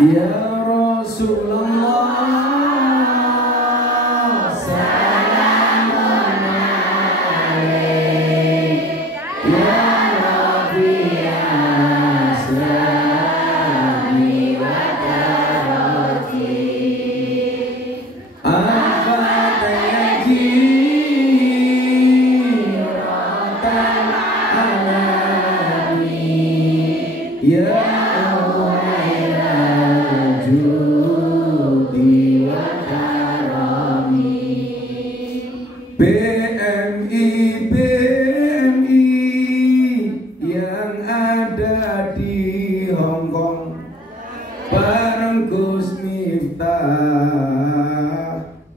Ya Rasulullah salamun alaik ya Rabbi aslami wa darati al-Fatihah rotan alami ya BMI yang ada di Hongkong bareng Gus Miftah,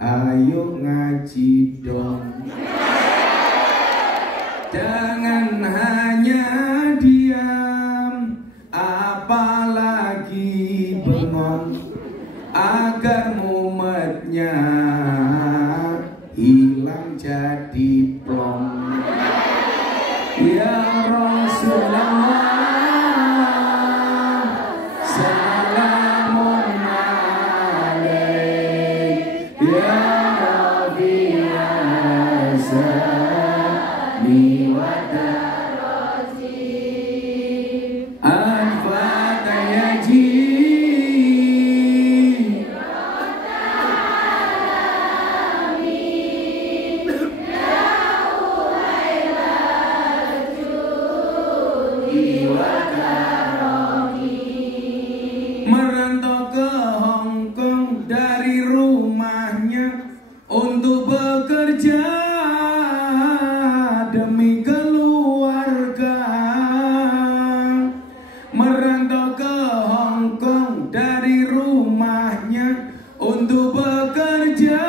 ayo ngaji dong. Jangan hanya diam, apalagi bengong, agar mumetnya hilang jadi plong. Ya Rasulullah salamun alaik ya Rabbi aslami wa darati al-Fatihah merantau ke Hongkong dari rumahnya untuk bekerja demi keluarga. Merantau ke Hongkong dari rumahnya untuk bekerja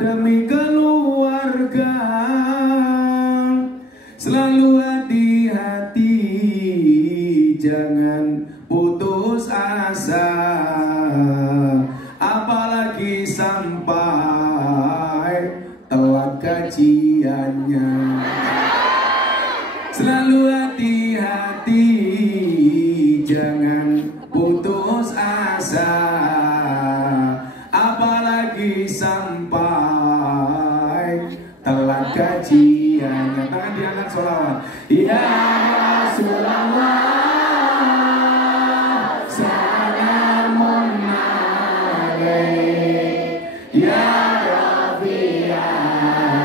demi keluarga. Selalu hati-hati, jangan putus asa, apalagi sampai telat kajiannya. Selalu hati-hati, jangan putus asa, apalagi sampai telat kajiannya. Tangan diangkat sholawat. Ya Rasulullah salamun alaik ya Rabbi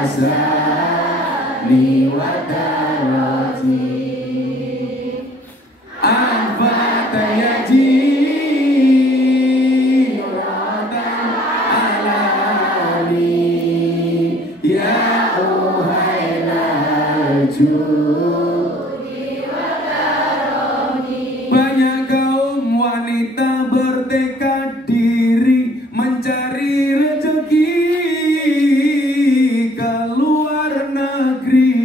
aslami wa darati al-Fatihah rotan alami ya uhailal judi wa daroni. Banyak kaum wanita bertekad diri mencari rezeki ke luar negeri.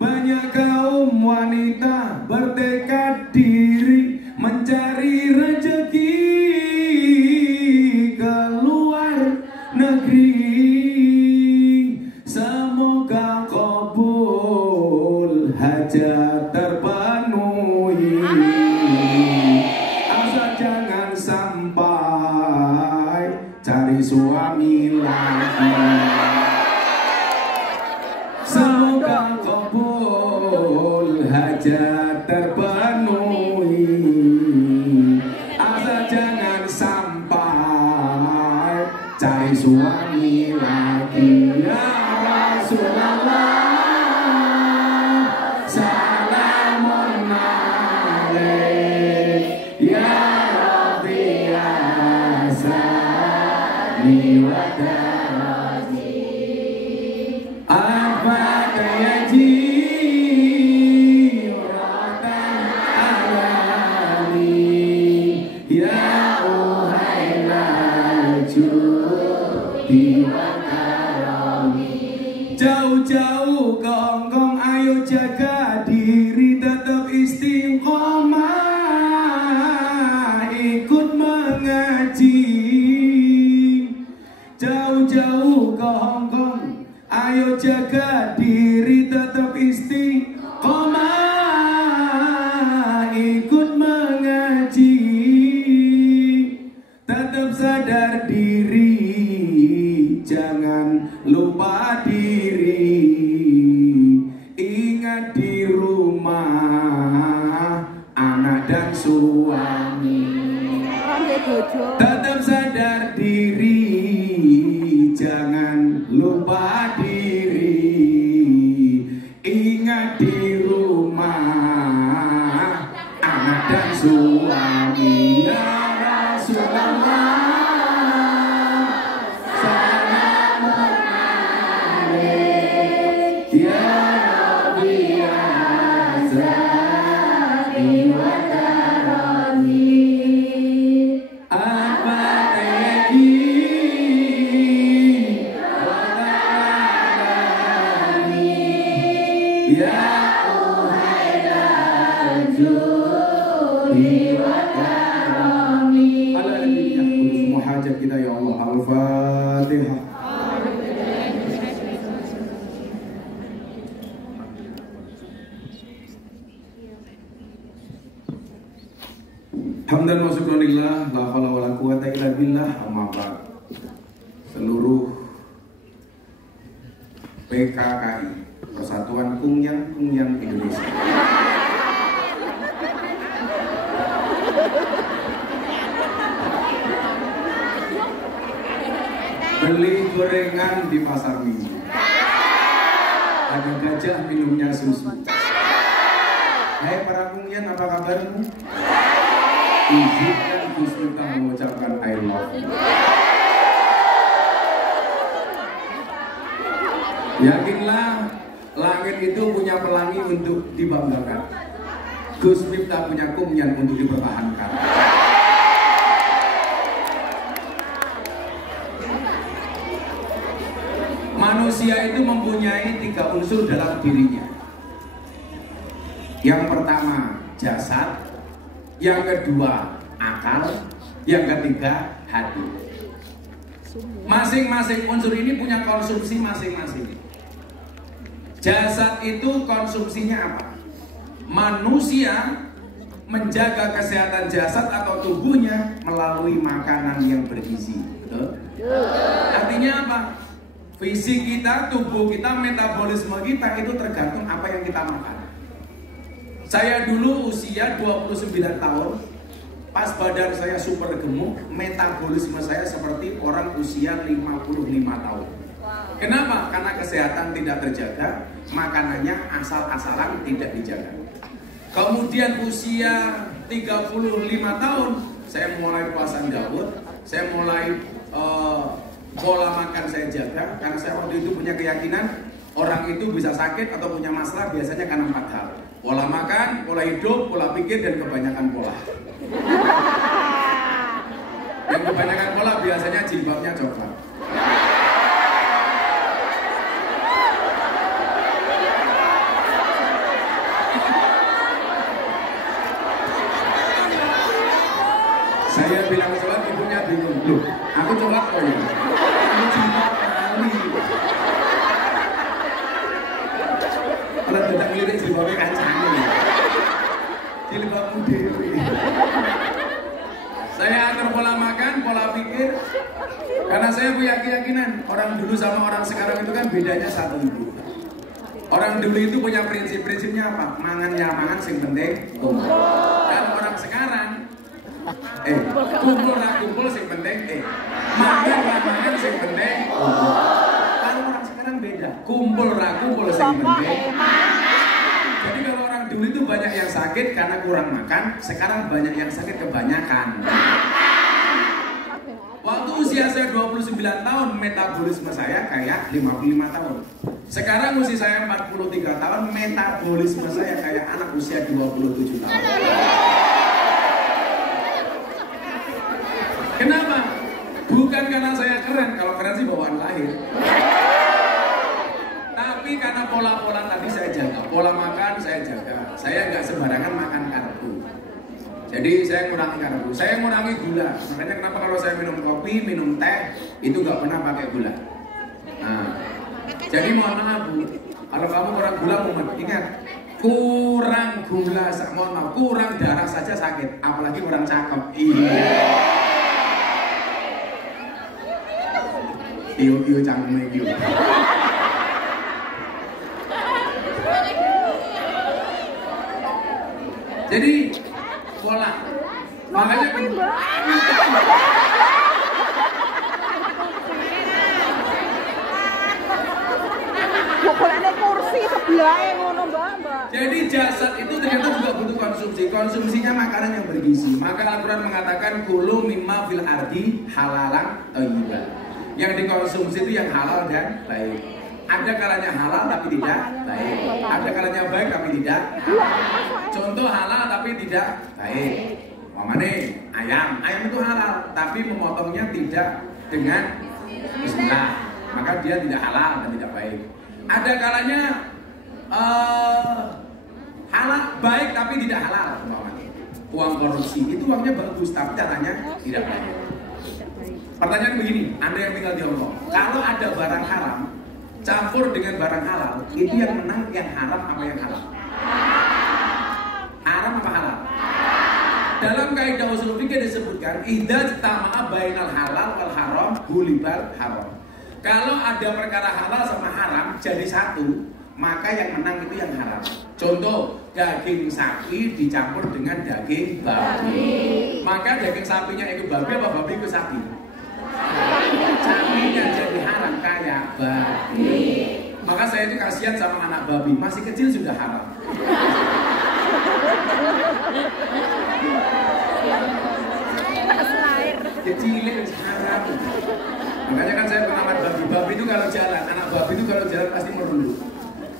Banyak kaum wanita bertekad diri mencari rezeki ke luar negeri. Semoga kabul hajat terpenuhi, asal jangan sampai cari suami lagi. Semoga kabul hajat terpenuhi, asal jangan sampai cari suami lagi. Ya Rasulullah salamun alaik ya Rabbi aslami wa darati al-Fatihah rotan alami ya uhailal judi wa darami. Jauh-jauh ke Hongkong, ayo jaga diri, tetap istiqomah, ikut mengaji. Jauh-jauh ke Hongkong, ayo jaga diri, tetap istiqomah, ikut mengaji. lupa diri. Ingat di rumah anak dan suami. Tetap sadar diri, jangan lupa diri. Ingat di rumah anak dan suami. Ya Rasulullah, salam alaik ya Rabbi azami wa tarani. Apa tegi wa tarani ya Uhailal judi wa tarani. Alhamdulillah, semua hajat kita ya Allah. Al-Fatihah. Hamdan wa syukranillah, la haula wala quwata illa billah. Amma ba'd. Seluruh PKKI, Persatuan Kungyang Indonesia, beli gorengan di pasar minggu, ada gajah minumnya susu. Hai para Kungyang, apa kabarmu? Izinkan Gus Miftah mengucapkan I love you. Yakinlah, langit itu punya pelangi untuk dibanggakan. Gus Miftah punya Kungyang untuk dipertahankan. Manusia itu mempunyai 3 unsur dalam dirinya. Yang pertama jasad, yang kedua akal, yang ketiga hati. Masing-masing unsur ini punya konsumsi masing-masing. Jasad itu konsumsinya apa? Manusia menjaga kesehatan jasad atau tubuhnya melalui makanan yang bergizi. Betul? Artinya apa? Fisik kita, tubuh kita, metabolisme kita itu tergantung apa yang kita makan. Saya dulu usia 29 tahun, pas badan saya super gemuk, metabolisme saya seperti orang usia 55 tahun. Kenapa? Karena kesehatan tidak terjaga, makanannya asal-asalan tidak dijaga. Kemudian usia 35 tahun, saya mulai puasan Daud, saya mulai pola makan saya jaga, karena saya waktu itu punya keyakinan orang itu bisa sakit atau punya masalah biasanya karena 4 hal. Pola makan, pola hidup, pola pikir, dan kebanyakan pola. Yang kebanyakan pola biasanya jilbabnya coklat. Saya bilang coklat, ibunya bingung. Loh, aku coklat kok ya? Aku jilbab kali. Kalau tidak ngelirik jilbabnya kancane. Jilbabmu dewi. Saya atur pola makan, pola pikir. Karena saya punya keyakinan orang dulu sama orang sekarang itu kan bedanya 1 ibu. Orang dulu itu punya prinsipnya apa? Mangannya mangan, sing penting kumpul. Dan orang sekarang kumpul sing penting mangan sing penting kumpul. Kalau orang sekarang beda, kumpul sing penting. Jadi kalau orang dulu itu banyak yang sakit karena kurang makan, sekarang banyak yang sakit kebanyakan. Waktu usia saya 29 tahun, metabolisme saya kayak 55 tahun. Sekarang usia saya 43 tahun, metabolisme saya kayak anak usia 27 tahun. Kenapa? Bukan karena saya keren, kalau keren sih bawaan lahir. Tapi karena pola-pola tadi saya jaga, pola makan saya jaga. Saya nggak sembarangan makan karbo. Jadi saya kurangi karbo, saya kurangi gula. Makanya kenapa kalau saya minum kopi, minum teh, itu nggak pernah pakai gula. Nah, jadi mohon maaf Bu, kalau kamu kurang gula, ingat, kurang gula, mohon maaf, kurang darah saja sakit, apalagi kurang cakep. Iya. Iyo cangkeme iki. Jadi pola. Makanya pokoknya kursi sebelah ngono Mbak. Jadi jasad itu ternyata juga butuh konsumsi. Konsumsinya makanan yang bergizi. Maka Al-Quran mengatakan kulu mimma fil ardi halalan thayyiban. Yang dikonsumsi itu yang halal dan baik. Ada kalanya halal tapi tidak baik. Ada kalanya baik tapi tidak halal. Contoh halal tapi tidak baik. Mamane ayam itu halal tapi memotongnya tidak dengan bismillah. Maka dia tidak halal dan tidak baik. Ada kalanya halal baik tapi tidak halal. Uang korupsi itu uangnya bagus tapi caranya tidak baik. Pertanyaan begini, Anda yang tinggal di Hongkong, kalau ada barang haram campur dengan barang halal, itu yang menang yang haram apa yang halal? Haram apa halal? Dalam kaidah usul fikih disebutkan idza tama'a bainal halal wal haram gulibal haram. Kalau ada perkara halal sama haram jadi satu, maka yang menang itu yang haram. Contoh, daging sapi dicampur dengan daging babi. Maka daging sapinya itu babi apa babi itu sapi? Sapinya jadi haram kayak babi. Maka saya itu kasihan sama anak babi, masih kecil sudah haram. Kecil haram. Makanya kan saya pengamat babi. Babi itu kalau jalan, anak babi itu kalau jalan pasti merunduk.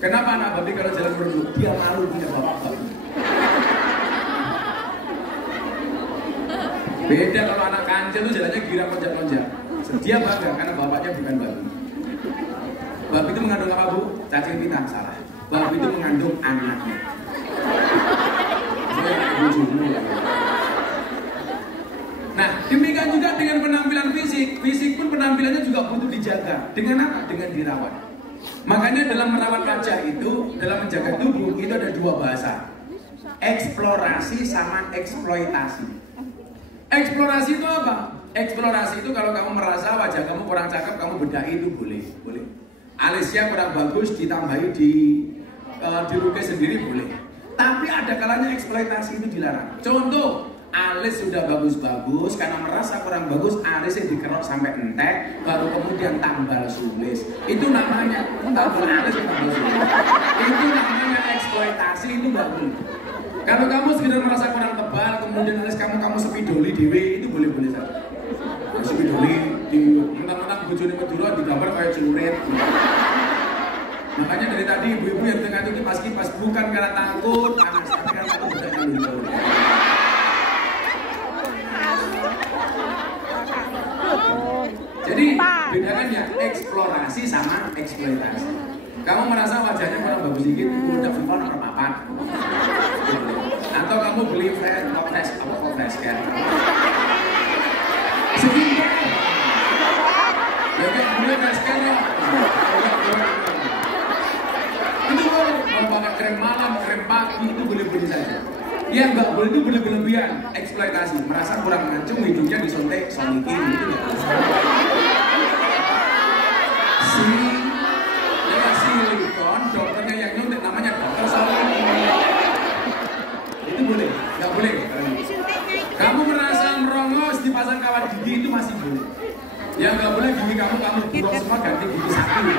Kenapa anak babi kalau jalan merunduk? Dia malu punya bapak babi. Beda kalau anak kancil itu jalannya girang lonjak-lonjak. Dia bangga karena bapaknya bukan babi. Babi itu mengandung apa bu? Cacing pita, salah. Babi itu mengandung anaknya. Nah, demikian juga dengan penampilan fisik. Fisik pun penampilannya juga butuh dijaga. Dengan apa? Dengan dirawat. Makanya dalam merawat wajah itu, dalam menjaga tubuh itu ada dua bahasa. Eksplorasi sama eksploitasi. Eksplorasi itu apa? Eksplorasi itu kalau kamu merasa wajah kamu kurang cakep, kamu bedahi itu boleh. Alisnya kurang bagus, ditambahi dilukis sendiri boleh. Tapi ada kalanya eksploitasi itu dilarang. Contoh, alis sudah bagus-bagus, karena merasa kurang bagus, alisnya dikerok sampai entek, baru kemudian tambal sulis. Itu namanya tambal alis, tambal sulis. Itu namanya eksploitasi, itu nggak boleh. Kalau kamu sekedar merasa kurang tebal, kemudian alis kamu sepidoli dewe, itu boleh-boleh saja. Sepidoli, mentang-mentang bojone Madura digambar kayak celurit. Makanya dari tadi ibu-ibu yang tengah itu kipas-kipas bukan karena takut, anak tapi karena takut udah dulu. Jadi bedakan ya eksplorasi sama eksploitasi. Kamu merasa wajahnya kurang bagus sedikit, udah vivo nomor 4. Atau kamu beli fresh kan? Skincare. Ya kan beli fresh kan ya. Itu mau pakai krem malam, krem pagi itu boleh-boleh saja. Yang nggak boleh itu berlebihan, eksploitasi, merasa kurang ngancung hidungnya disontek, sonikin gitu ya. Silikon, dokternya yang nyuntik namanya dokter Salim. Itu boleh, nggak boleh. Kamu merasa merongos dipasang kawat gigi itu masih boleh. Yang nggak boleh gigi kamu buang semua ganti gigi sapi.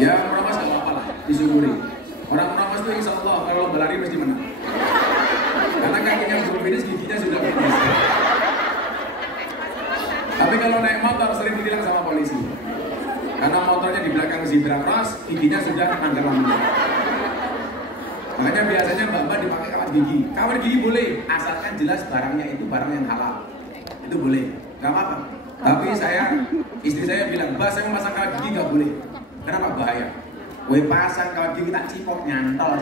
Ya merongos nggak apa-apa lah, disyukuri. Orang merongos itu insya Allah kalau berlari mesti menang. Karena kakinya belum finish, giginya sudah finish. Tapi kalau naik motor sering ditilang sama polisi. Karena motornya di belakang zebra cross, giginya sudah tenggelam. Makanya biasanya mbak-mbak dipakai kawat gigi. Kawat gigi boleh, asalkan jelas barangnya itu barang yang halal. Itu boleh, nggak apa-apa. Tapi istri saya bilang, mbak saya mau pasang kawat gigi nggak boleh. Kenapa? Bahaya. Woi pasang kawat gigi tak cipok nyantol.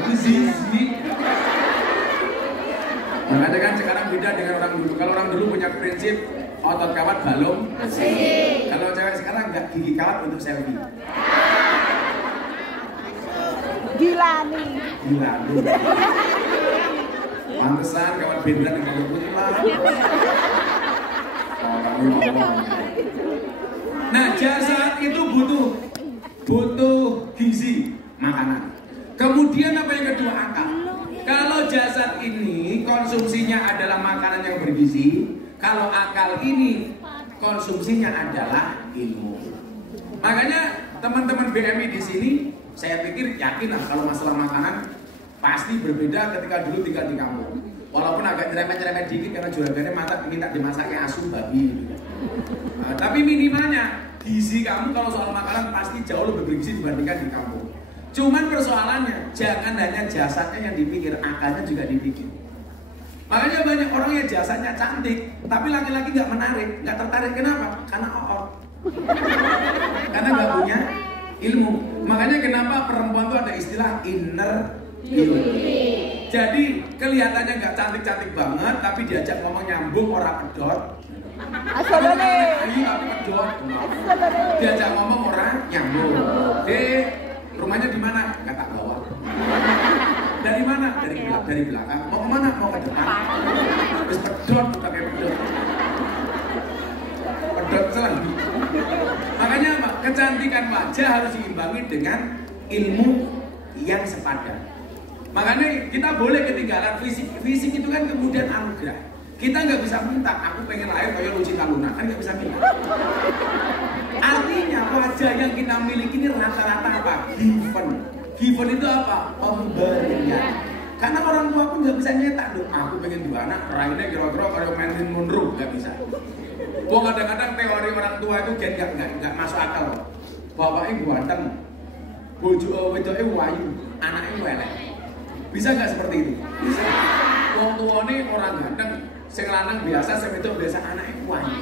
Aku zizi. Makanya kan sekarang beda dengan orang dulu. Kalau orang dulu punya prinsip otot kawat balung bersih. Kalau cewek sekarang nggak gigi kawat untuk selfie. Gilani. Pantesan kawat beneran yang putih lah. Nah, jasad itu butuh gizi, makanan. Kemudian apa yang kedua, akal. Kalau jasad ini konsumsinya adalah makanan yang bergizi, kalau akal ini konsumsinya adalah ilmu. Makanya teman-teman BMI di sini, saya pikir yakin lah kalau masalah makanan pasti berbeda ketika dulu tinggal di kampung. Walaupun agak nyerempet-nyerempet dikit karena juragannya minta dimasaknya asu babi gitu. Tapi minimalnya gizi kamu kalau soal makanan pasti jauh lebih bergizi dibandingkan di kampung. Cuman persoalannya jangan hanya jasadnya yang dipikir, akalnya juga dipikir. Makanya banyak orang yang jasadnya cantik, tapi laki-laki nggak menarik, nggak tertarik. Kenapa? Karena oot. Karena nggak punya ilmu. Makanya kenapa perempuan itu ada istilah inner beauty. Jadi kelihatannya nggak cantik-cantik banget, tapi diajak ngomong nyambung orang pedot. Ayu tapi pedot. Diajak ngomong orang nyambung. Rumahnya di mana? Nggak tak bawa. Dari mana? Dari belakang. Mau kemana? Mau ke depan. Terus pedot, pakai pedot. Pedot selalu. Makanya apa? Kecantikan wajah harus diimbangi dengan ilmu yang sepadan. Makanya kita boleh ketinggalan fisik. Fisik itu kan kemudian anugerah. Kita nggak bisa minta, aku pengen lahir kayak Lucinta Luna, kan nggak bisa minta. Artinya wajah yang kita miliki ini rata-rata apa? Given. Given itu apa? Pemberian. Karena orang tua pun nggak bisa nyetak dong. Aku pengen dua anak, raihnya kira-kira kayak Marilyn Monroe, nggak bisa. Gua kadang-kadang teori orang tua itu nggak masuk akal. Bapaknya ganteng, bojo wedoknya wayu, anaknya welek. Bisa nggak seperti itu? Bisa. Wong tuane orang ganteng, sing lanang biasa, sing wedok biasa, anaknya wayu.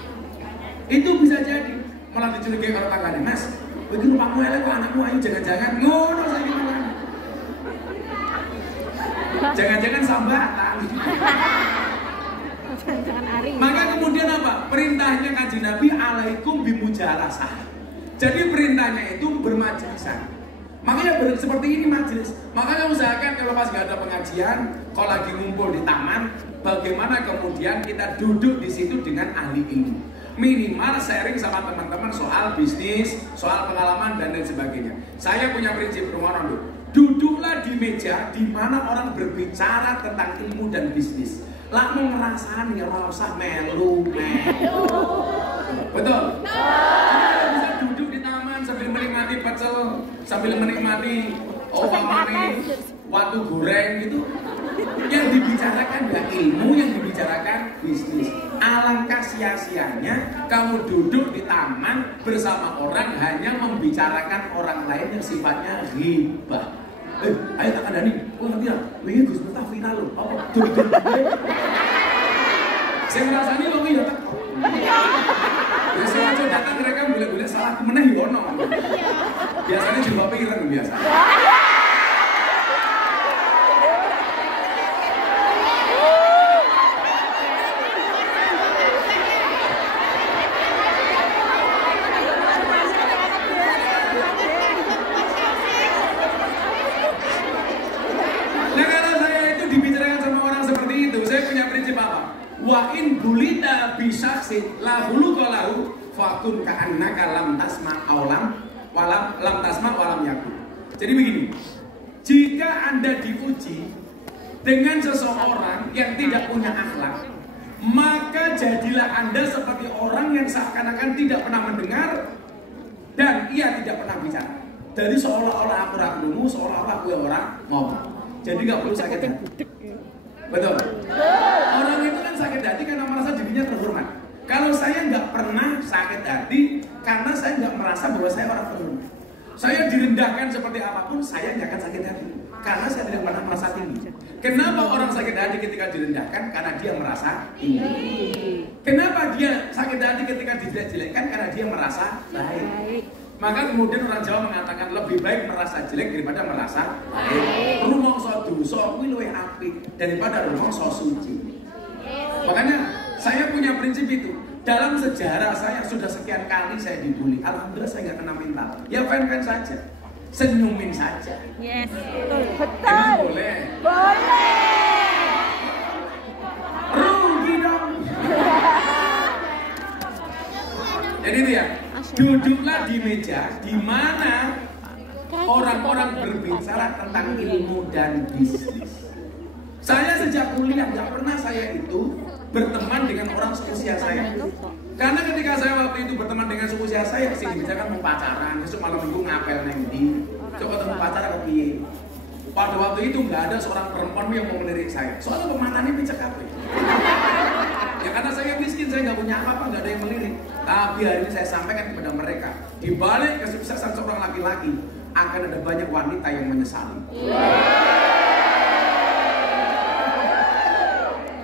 Itu bisa jadi. Malah dicurigai kalau tanggane, Mas, begitu rumahmu elek kok anakmu ayu, jangan-jangan ngono saya malah. Jangan-jangan sambatan. Maka kemudian apa? Perintahnya Kanjeng Nabi alaikum bimujalasah. Jadi perintahnya itu bermajlisan. Makanya seperti ini majelis. Makanya usahakan kalau pas nggak ada pengajian, kalau lagi ngumpul di taman, bagaimana kemudian kita duduk di situ dengan ahli ilmu. Minimal sharing sama teman-teman soal bisnis, soal pengalaman dan lain sebagainya. Saya punya prinsip rumah dulu. Duduklah di meja di mana orang berbicara tentang ilmu dan bisnis. Lah mau ngerasain ya ora usah melu. Betul? Kita bisa duduk di taman sambil menikmati pecel, sambil menikmati waktu goreng gitu. Yang dibicarakan gak ilmu, yang dibicarakan bisnis. Alangkah sia-sianya kamu duduk di taman bersama orang hanya membicarakan orang lain yang sifatnya ghibah. Ayo tak ada nih, ngerti ya? Wih, Gus Miftah viral loh. Apa? Duduk. Saya merasa ini loh, ya tak. Biasanya aja datang mereka boleh-boleh salah meneh yono. Biasanya jumpa pikiran biasa. Wa in bulita bisaksin lahulu qalahu fakun ka'annaka lam tasma aulam lam tasma walam yakun. Jadi begini, jika Anda diuji dengan seseorang yang tidak punya akhlak, maka jadilah Anda seperti orang yang seakan-akan tidak pernah mendengar dan ia tidak pernah bicara. Jadi seolah-olah aku rakyatmu, seolah-olah aku yang orang ngomong. Jadi nggak perlu sakit hati. Betul. Orang itu kan sakit hati karena merasa dirinya terhormat. Kalau saya nggak pernah sakit hati karena saya nggak merasa bahwa saya orang terhormat. Saya direndahkan seperti apapun, saya nggak akan sakit hati karena saya tidak pernah merasa tinggi. Kenapa orang sakit hati ketika direndahkan? Karena dia merasa tinggi. Kenapa dia sakit hati ketika dijelek-jelekkan? Karena dia merasa baik. Maka kemudian orang Jawa mengatakan lebih baik merasa jelek daripada merasa baik. Rumangsa dosa kuwi luwih apik daripada rumangsa suci. Makanya saya punya prinsip itu. Dalam sejarah saya sudah sekian kali saya dibully. Alhamdulillah saya nggak kena mental. Ya fan-fan saja, senyumin saja. Yes, betul. Emang boleh? Boleh. Rugi dong. Jadi itu ya, duduklah di meja di mana orang-orang berbicara tentang ilmu dan bisnis. Saya sejak kuliah nggak pernah saya itu berteman dengan orang seusia saya. Karena ketika saya waktu itu berteman dengan seusia saya, sih dibicarakan mau pacaran, besok malam minggu ngapel nengdi, coba ketemu pacar atau piye. Pada waktu itu nggak ada seorang perempuan yang mau melirik saya. Soalnya pemandangannya picek apa? Ya karena saya miskin, saya nggak punya apa-apa, nggak ada yang melirik. Tapi hari ini saya sampaikan kepada mereka, di balik kesuksesan seorang laki-laki akan ada banyak wanita yang menyesali.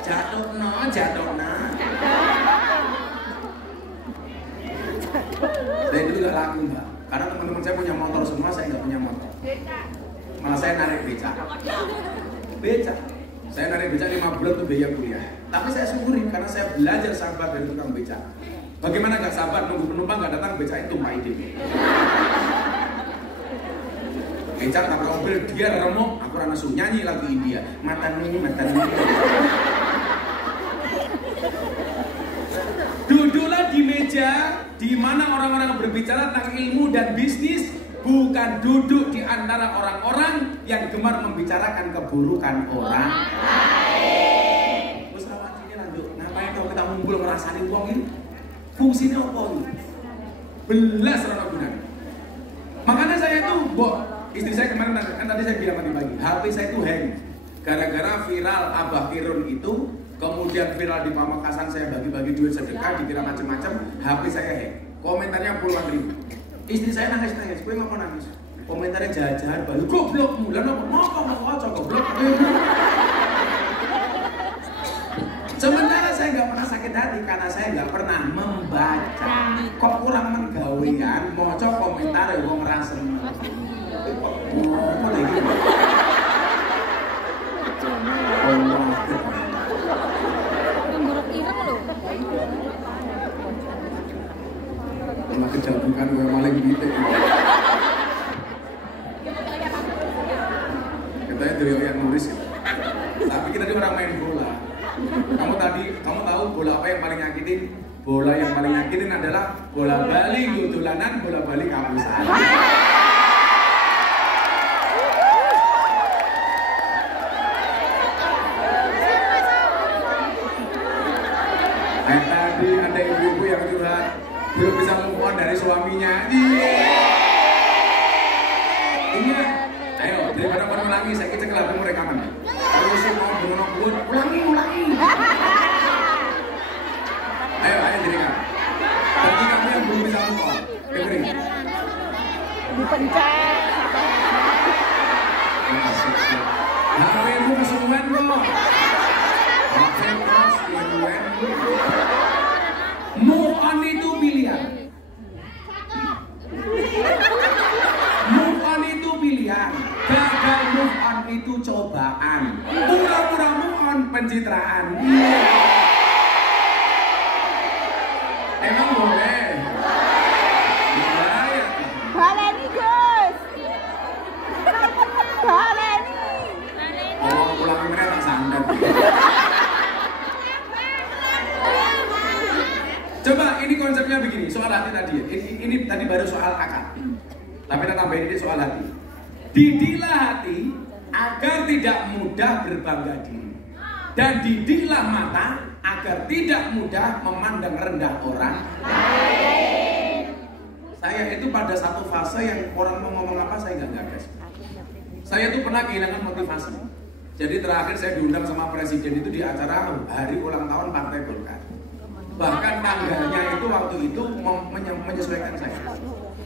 Jatuh no. Dan itu gak laku mbak, karena teman-teman saya punya motor semua, saya nggak punya motor. Malah saya narik beca. Saya narik beca 5 bulan tuh biaya kuliah. Tapi saya syukuri karena saya belajar sabar dari tukang beca. Bagaimana gak sabar nunggu penumpang gak datang, beca itu tumpah ide. Beca tabrak mobil, dia remuk, aku rana su nyanyi lagu India. Mata nih. Duduklah di meja di mana orang-orang berbicara tentang ilmu dan bisnis, bukan duduk di antara orang-orang yang gemar membicarakan keburukan orang lain. Terus ini lanjut, ngapain kalau kita ngumpul ngerasain uang ini? Fungsinya apa ini? Belas rana gunanya. Makanya saya tuh, istri saya kemarin kan tadi saya bilang pagi-pagi, HP saya itu hang. Gara-gara viral Abah Kirun itu, kemudian viral di Pamekasan, saya bagi-bagi duit sedekah, dikira macam-macam, HP saya hang. Komentarnya puluhan ribu. Istri saya nangis-nangis, gue nggak mau nangis. Komentarnya jahat-jahat, baru goblok mulan apa? Mau goblok. Sementara saya nggak pernah sakit hati karena saya nggak pernah membaca. Kok kurang menggawean, mau komentar ya gue ngerasa. Kok lagi? Malah kejabukan gue malah gitu. Katanya dari yang nulis ya. Tapi kita orang main bola. Kamu tahu bola apa yang paling nyakitin? Bola yang paling nyakitin adalah bola bali gudulanan, bola bali kamusan. Tadi ada ibu-ibu yang curhat belum bisa move on dari suaminya. Iya. Ayo, daripada mau ulangi, saya cek lagu rekaman. Terus mau bunuh ulangi. Ayo direkam. Bagi kamu yang belum bisa move on, dengerin. Dipencet. HP-mu kesuwen kok. HP-mu kesuwen. Move on itu pilihan. Move on itu pilihan. Gagal move on itu cobaan. Pura-pura move on pencitraan. Emang boleh? Baleni Gus. Baleni. Oh, pulang mereka tak sandar. Coba ini konsepnya begini, soal hati tadi. Ini tadi baru soal akal. Tapi kita tambahin ini soal hati. Didiklah hati agar tidak mudah berbangga diri. Dan didiklah mata agar tidak mudah memandang rendah orang lain. Saya itu pada satu fase yang orang mau ngomong apa saya nggak gagas. Saya itu pernah kehilangan motivasi. Jadi terakhir saya diundang sama presiden itu di acara hari ulang tahun Partai Golkar. Bahkan tanggalnya itu waktu itu menyesuaikan saya.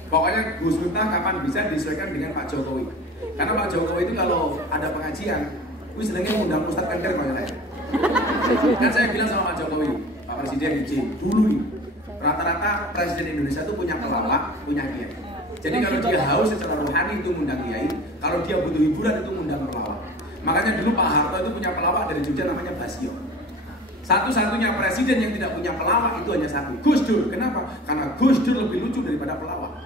Pokoknya Gus Miftah kapan bisa disesuaikan dengan Pak Jokowi. Karena Pak Jokowi itu kalau ada pengajian, wih senengnya ngundang Ustadz Kender kalau saya. Dan saya bilang sama Pak Jokowi, Pak Presiden izin dulu nih. Rata-rata Presiden Indonesia itu punya pelawak, punya kiai. Jadi kalau dia haus secara rohani itu ngundang kiai, kalau dia butuh hiburan itu ngundang pelawak. Makanya dulu Pak Harto itu punya pelawak dari Jogja namanya Basio. Satu-satunya presiden yang tidak punya pelawak itu hanya satu, Gus Dur. Kenapa? Karena Gus Dur lebih lucu daripada pelawak.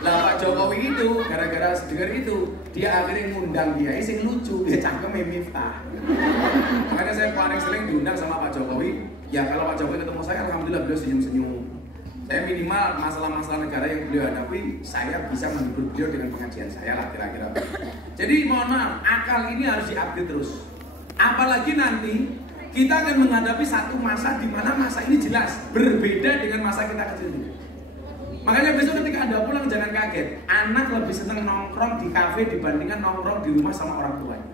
Lah Pak Jokowi itu gara-gara dengar itu dia akhirnya ngundang kiai sing lucu, dia cangkeme Miftah. Makanya saya paling sering diundang sama Pak Jokowi. Ya kalau Pak Jokowi ketemu saya, alhamdulillah beliau senyum-senyum. Saya minimal masalah-masalah negara yang beliau hadapi, saya bisa menghibur beliau dengan pengajian saya lah kira-kira. Jadi mohon maaf, akal ini harus diupdate terus. Apalagi nanti kita akan menghadapi satu masa di mana masa ini jelas berbeda dengan masa kita kecil dulu. Makanya besok ketika Anda pulang jangan kaget, anak lebih senang nongkrong di kafe dibandingkan nongkrong di rumah sama orang tuanya.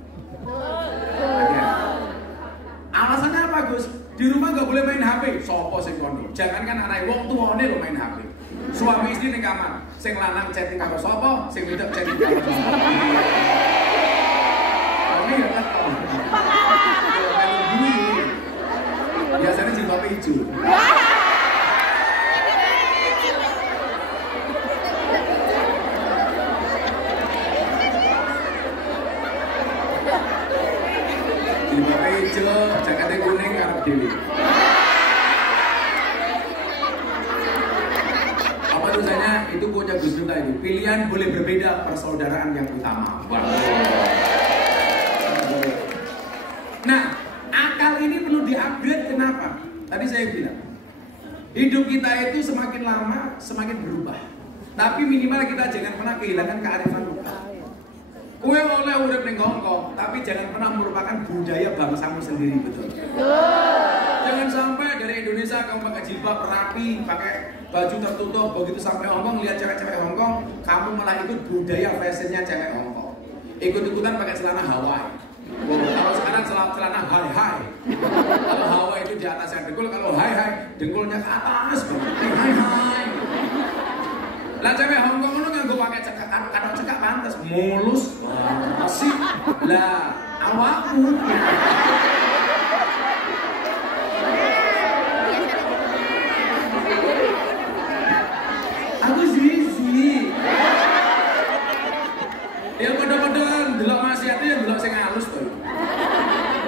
Alasannya apa Gus? Di rumah nggak boleh main HP. Sopo sing kono? Jangankan anak wong tuane lo main HP. Suami istri ning kamar, sing lanang chatting karo sopo, sing wedok chatting karo sopo. Ini ya kan. Biasanya jilbabnya hijau. Jilbabnya hijau, jaketnya kuning, ngarep dewi. Apa tulisannya? Itu quote Gus Miftah itu. Pilihan boleh berbeda, persaudaraan yang utama. Nah, akal ini perlu di-upgrade. Kenapa? Tadi saya bilang, hidup kita itu semakin lama semakin berubah. Tapi minimal kita jangan pernah kehilangan kearifan lokal. Kue oleh urip ning Hongkong, tapi jangan pernah merupakan budaya bangsamu sendiri, betul. Jangan sampai dari Indonesia kamu pakai jilbab rapi, pakai baju tertutup, begitu sampai Hongkong lihat cewek-cewek Hongkong, kamu malah ikut budaya fashionnya cewek Hongkong. Ikut-ikutan pakai celana Hawaii. Kalau sekarang celana hai-hai. Kalau Hawaii itu di atasnya dengkul, kalau hai-hai dengkulnya ke atas. Hai-hai. Lah cewek Hongkong itu nganggo pakai cekak, kadang cekak pantas, mulus, asik. Lah awakmu. Aku sih. Ya padahal delok maksiat itu ya delok sing halus to.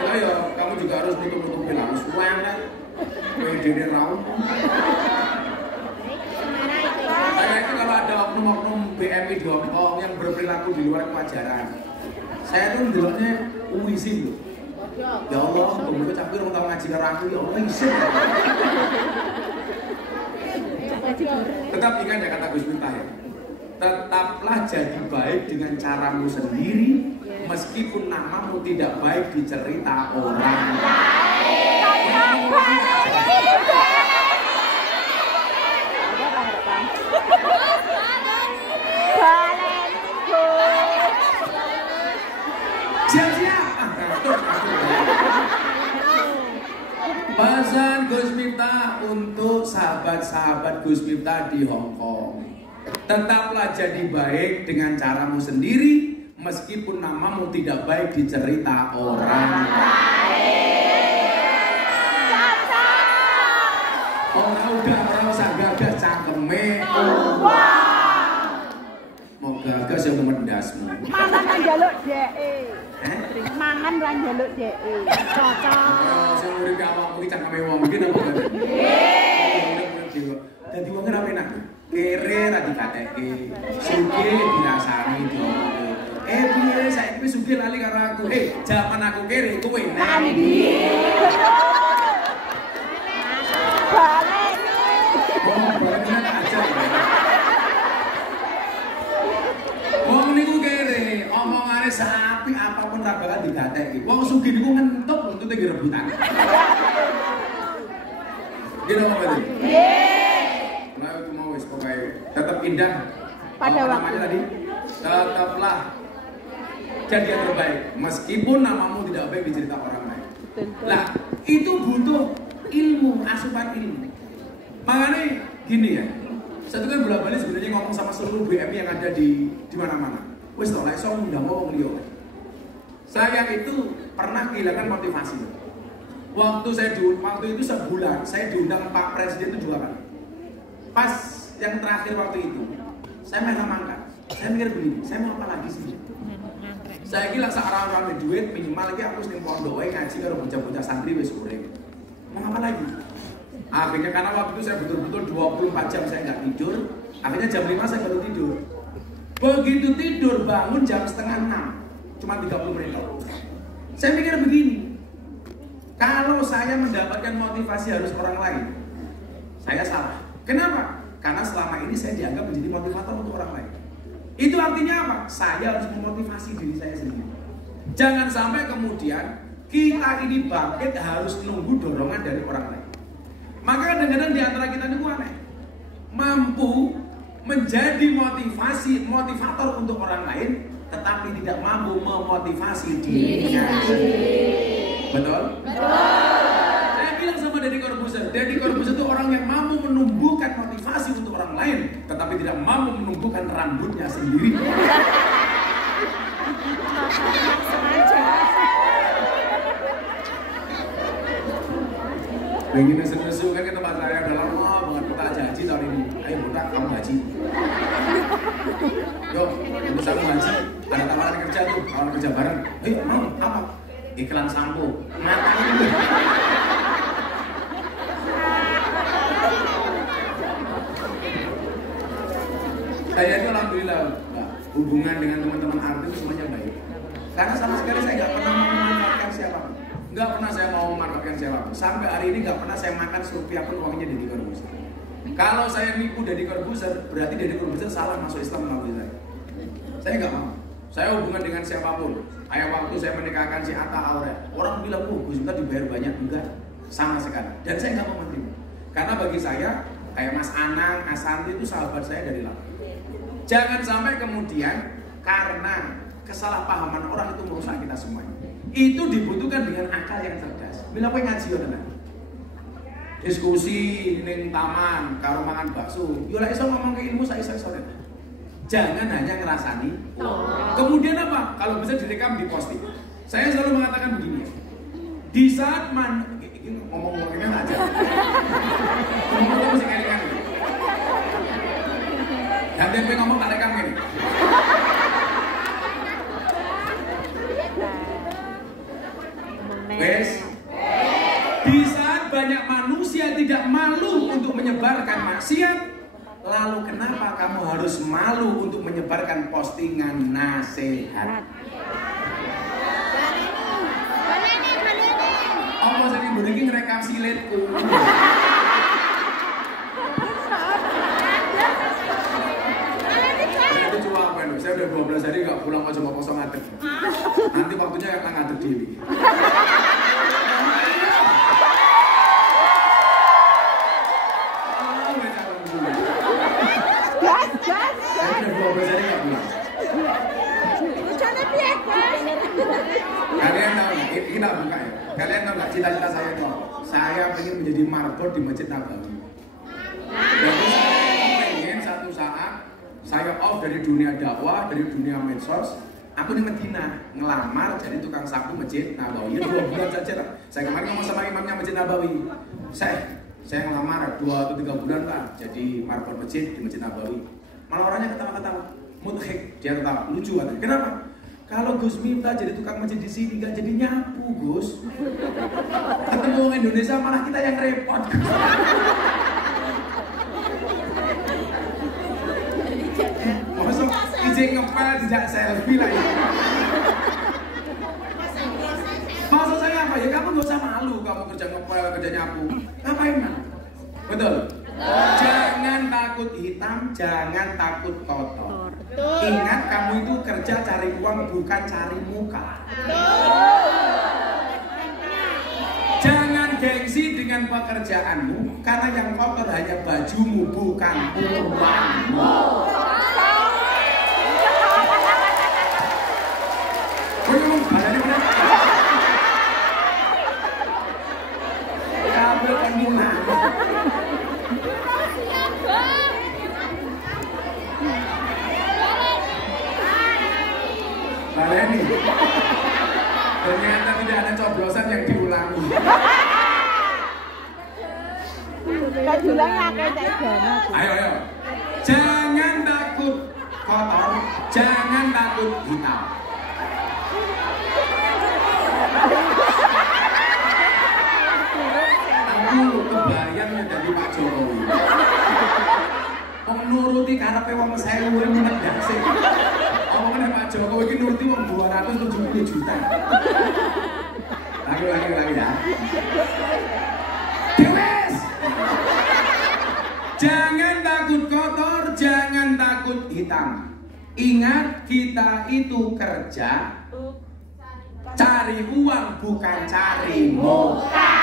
Ayo, kamu juga harus nutup-nutupin halus wae kan. Kowe dene raung. Saya itu kalau ada oknum-oknum BMI di Hongkong yang berperilaku di luar kewajaran, saya tuh ndeloknya izin loh. Ya Allah, kamu capek orang tahu ngaji karo aku, ya Allah izin. Tetap ingat ya kata Gus Miftah ya. Tetaplah jadi baik dengan caramu sendiri, meskipun namamu tidak baik di cerita orang. Siap-siap. Pesan Gus Miftah untuk sahabat-sahabat Gus Miftah di Hongkong. Tetaplah jadi baik dengan caramu sendiri, meskipun namamu tidak baik di cerita orang. Orang usah gagas cangkeme. Mau gagas ya mendasmu. Mangan lan njaluk dheke. Mangan lan njaluk dheke. Cocok. Sing urip awakmu iki cangkeme wong iki napa gak? Dadi wong ora penak. Kere ra dikatekke. Sugih dirasani diomongi. Piye saiki wis sugih lali karo aku. Jaman aku kere kowe nang ndi? Baleni. Baleni aja. Wong niku kere, omongane sapi apapun ra bakal digatekke. Wong sugih niku ngentuk nuntute rebutan. Gila apa tadi? Nah itu mau wis pokoknya tetap indah. Pada waktu tadi tetaplah jadi yang terbaik meskipun namamu tidak baik di cerita orang lain. Lah itu butuh ilmu, asupan ilmu. Makanya gini ya, saya tuh kan bolak-balik sebenarnya ngomong sama seluruh BMI yang ada di mana-mana. Wes tau lah, so udah mau beliau. Saya itu pernah kehilangan motivasi. Waktu itu sebulan saya diundang Pak Presiden itu 2 kali. Pas yang terakhir waktu itu, saya main mangkat. Saya mikir begini, saya mau apa lagi sih? Saya kira searang-arang duit minimal lagi aku sering pondok ngaji kalau bocah-bocah santri wis urip. Mau apa lagi? Akhirnya karena waktu itu saya betul-betul 24 jam saya nggak tidur, Akhirnya jam 5 saya baru tidur. Begitu tidur bangun jam setengah 6, cuma 30 menit. Saya pikir begini, kalau saya mendapatkan motivasi harus orang lain, saya salah. Kenapa? Karena selama ini saya dianggap menjadi motivator untuk orang lain. Itu artinya apa? Saya harus memotivasi diri saya sendiri. Jangan sampai kemudian kita ini bangkit harus nunggu dorongan dari orang lain. Maka kadang-kadang di antara kita ini aneh, mampu menjadi motivator untuk orang lain, tetapi tidak mampu memotivasi dirinya sendiri. Betul? Saya bilang sama Deddy Corbuzier itu orang yang mampu menumbuhkan motivasi untuk orang lain, tetapi tidak mampu menumbuhkan rambutnya sendiri. Pengen nesu-nesu kan ke tempat saya udah lama banget, kita aja haji tahun ini. Ayo buta, kamu haji. Yuk, untuk aku haji, ada tawaran kerja tuh, tawaran kerja bareng. Ayo, mau apa? Iklan sampo. Mata ini. Saya itu alhamdulillah, hubungan dengan teman-teman artis semuanya baik. Karena sama sekali saya nggak pernah memanfaatkan siapapun. Nggak pernah saya mau memanfaatkan siapapun. Sampai hari ini nggak pernah saya makan serupiah pun uangnya Deddy Corbuzier. Kalau saya nipu Deddy Corbuzier, berarti Deddy Corbuzier salah masuk Islam melalui saya. Saya nggak mau. Saya hubungan dengan siapapun. Kayak waktu saya menikahkan si Atta Aurel, orang bilang, Gus Miftah dibayar banyak, enggak, sama sekali. Dan saya nggak mau menerima. Karena bagi saya, kayak Mas Anang, Asanti itu sahabat saya dari lama. Jangan sampai kemudian karena kesalahpahaman orang itu merusak kita semuanya. Itu dibutuhkan dengan akal yang cerdas. Bila kowe ngaji yo tenan. Diskusi ning taman karo mangan bakso, yo lek iso ngomong ke ilmu sore. Jangan hanya ngerasani. Kemudian apa? Kalau bisa direkam di posting. Saya selalu mengatakan begini. Di saat ngomong-ngomong ini aja. Ngomong mesti kalian. Dan dia ngomong tak rekam ini. Wes. Di saat banyak manusia tidak malu untuk menyebarkan maksiat, lalu kenapa kamu harus malu untuk menyebarkan postingan nasihat? Apa sing mriki ngrekam silitku? Saya udah 12 hari nggak pulang kok cuma kosong ngadeg. Nanti waktunya akan ngadeg diri. Saya udah 12 hari nggak pulang. Kalian tahu nggak? Kita buka ya. Kalian tahu nggak cita-cita saya itu? Saya ingin menjadi marbot di Masjid Nabawi. Jadi saya ingin satu saat saya off dari dunia dakwah, dari dunia medsos. Aku di Medina ngelamar jadi tukang sapu Masjid Nabawi. 2 bulan saja lah. Saya kemarin ngomong sama imamnya Masjid Nabawi. Saya ngelamar 2 atau 3 bulan lah jadi marbot masjid di Masjid Nabawi. Malah orangnya ketawa-ketawa, mudhik, dia ketawa, lucu katanya. Kenapa? Kalau Gus Miftah jadi tukang masjid di sini gak jadi nyapu, Gus. Ketemu orang Indonesia malah kita yang repot. Masuk izin ngepel tidak selfie lah ya. Maksud saya apa ya? Kamu gak usah malu kamu kerja ngepel, kerja nyapu. Ngapain man? Betul? Jangan takut hitam, jangan takut kotor. Ingat kamu itu kerja cari uang bukan cari muka. Jangan gengsi dengan pekerjaanmu, karena yang kotor hanya bajumu bukan uangmu. Kabel pembinaan. Baleni. Ternyata tidak ada coblosan yang diulangi. Ayo. Jangan takut kotor, jangan takut hitam. Aku kebayang jadi Pak Jokowi. nuruti karepe wong 1000 mendak sih. Omongane Pak Jokowi iki nuruti wong 270 juta. Lagi ya. Dewes. Jangan takut kotor, jangan takut hitam. Ingat kita itu kerja cari uang bukan cari muka.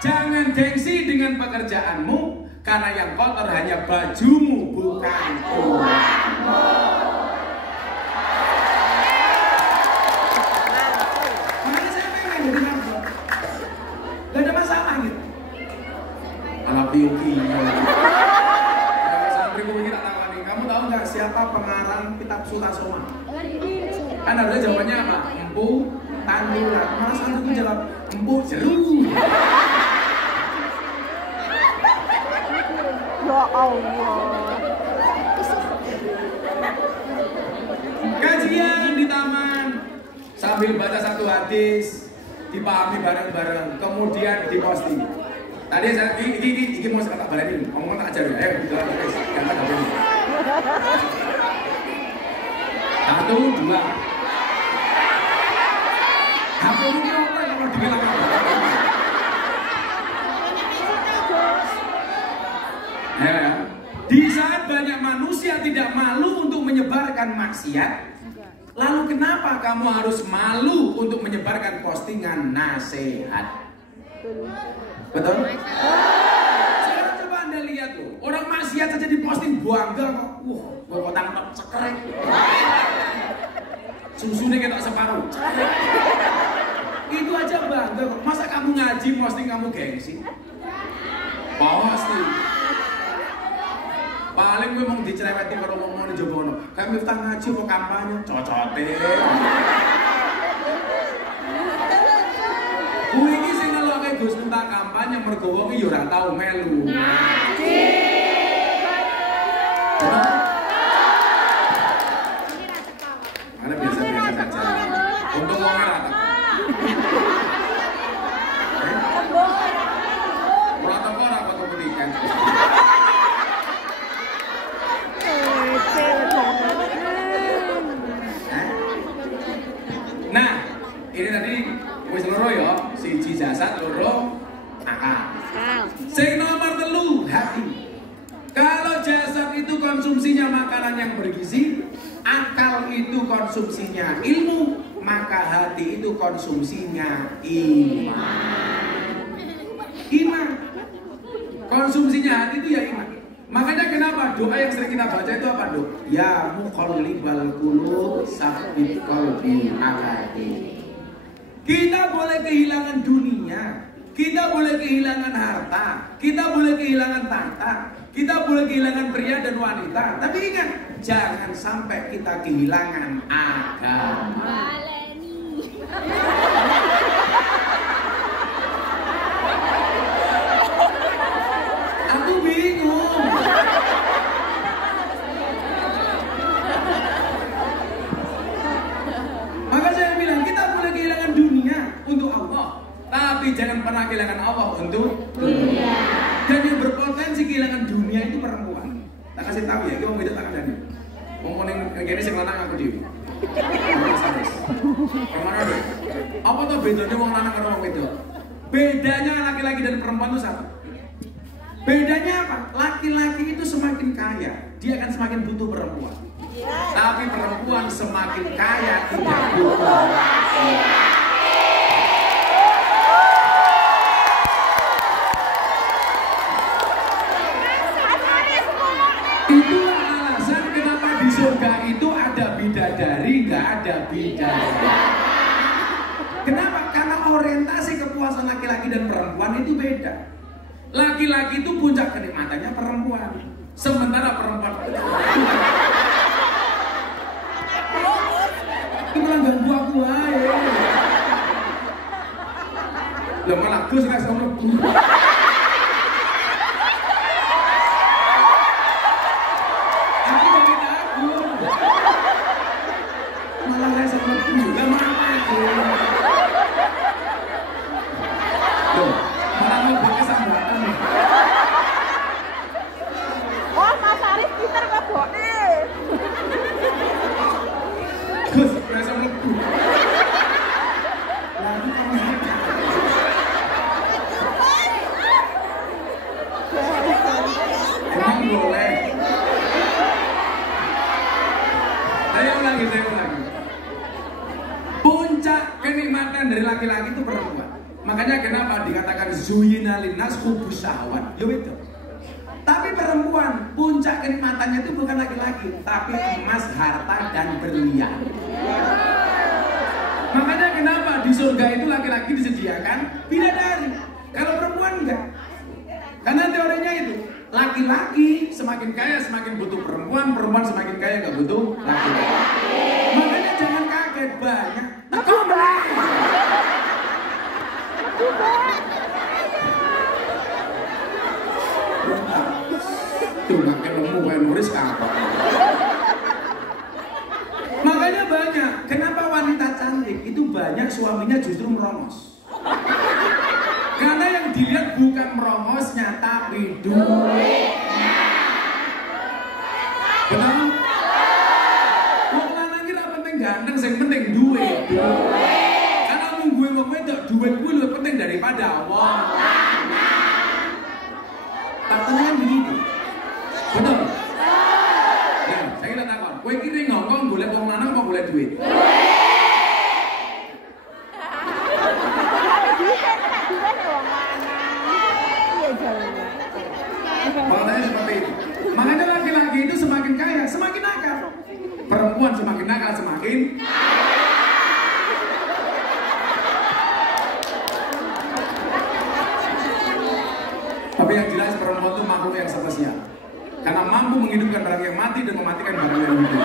Jangan gengsi dengan pekerjaanmu karena yang kotor hanya bajumu bukan uangmu. Makanya saya pengen jadi nambah. Gak ada masalah gitu. Alah piuki. Santriku ini tak tahu nih. Kamu tahu nggak siapa pengarang kitab Sutasoma? Kan harusnya jawabannya apa? Empu Tanduran. Malah santriku jawab Empu Jeru. Ya Allah. Kajian di taman sambil baca satu hadis, dipahami bareng-bareng, kemudian diposting. Tadi saya ini mau kata balik ini, ngomong tak ajar ya, bilang guys, yang tak ini. 1, 2. HP ini apa kalau dibilang apa? Ya. Di saat banyak manusia tidak malu untuk menyebarkan maksiat, lalu kenapa kamu harus malu untuk menyebarkan postingan nasihat? Betul? Sekarang coba Anda lihat loh, orang maksiat saja diposting bangga kok. Wah, gua tangkap cekrek. Susunya kita separuh. Itu aja bangga kok. Masa kamu ngaji posting kamu gengsi? Pasti. Paling gue mau dicereweti kalau ngomong di Jobono. Kayak Miftah ngaji mau kampanye, cocotin. Gue ini sih kalau kayak Gus Miftah kampanye mergo wong iki ora tau melu. Ngaji. Ada biasa-biasa saja. Untuk wong ora tak. Ora tak ora foto pendidikan. Nah, ini tadi wis loro ya, siji jasad, loro akal. Sing nomor 3, hati. Kalau jasad itu konsumsinya makanan yang bergizi, akal itu konsumsinya ilmu, maka hati itu konsumsinya iman. Iman. Konsumsinya hati itu ya iman. Makanya kenapa doa yang sering kita baca itu apa, Dok? Ya muqallibal qulub tsabbit qalbi ala dinik. Kita boleh kehilangan dunia, kita boleh kehilangan harta, kita boleh kehilangan tahta, kita boleh kehilangan pria dan wanita. Tapi ingat, jangan sampai kita kehilangan agama. Aku bingung. Maka saya bilang kita boleh kehilangan dunia untuk Allah, tapi jangan pernah kehilangan Allah untuk dunia. Dan yang berpotensi kehilangan dunia itu perempuan. Tak kasih tahu ya, kita mau beda tak ada nih. Ngomongin kayak sing lanang aku dhewe. Apa tuh bedanya wong lanang karo wong wedok? Bedanya laki-laki dan perempuan itu sama. Bedanya apa? Laki-laki itu semakin kaya, dia akan semakin butuh perempuan. Tapi perempuan semakin kaya tidak butuh laki-laki. Itulah alasan kenapa di surga itu ada bidadari, nggak ada bidadari. Kenapa? Karena orientasi kepuasan laki-laki dan perempuan itu beda. Laki-laki itu puncak kenikmatannya perempuan, sementara perempuan itu malah ganggu aku aja. Lah malah Gus nggak sama aku. Aku bagi aku. Malah nggak sama aku. Lah mana aku? Loh, malah mau pakai sambatan. Oh, boleh. Saya ulangi. Puncak kenikmatan dari laki-laki itu perempuan. Makanya kenapa dikatakan zuyina linnas hubus syahwat. Yo itu. Tapi perempuan, puncak kenikmatannya itu bukan laki-laki, tapi emas, harta, dan berlian. Makanya kenapa di surga itu laki-laki disediakan bidadari, kalau perempuan enggak. Karena teorinya itu, laki-laki semakin kaya semakin butuh perempuan, perempuan semakin kaya enggak butuh laki-laki. Makanya jangan kaget, banyak. Tuh makin lemu kayak nulis apa? Makanya banyak. Kenapa wanita cantik itu banyak suaminya justru merongos? Karena yang dilihat bukan merongosnya tapi duitnya. Betul? Wong lanang iki ora penting ganteng, sing penting duit. Karena wong gue wong wedok duit kuwi lebih penting daripada wong lanang. Faktanya kan begitu. Betul? Ya, saya kira takon. Kowe iki ning ngongkong golek wong lanang apa golek duit? Makanya seperti itu. Makanya laki-laki itu semakin kaya, semakin nakal. Perempuan semakin nakal, semakin tapi yang jelas perempuan itu makhluk yang spesial. Karena mampu menghidupkan barang yang mati dan mematikan barang yang hidup.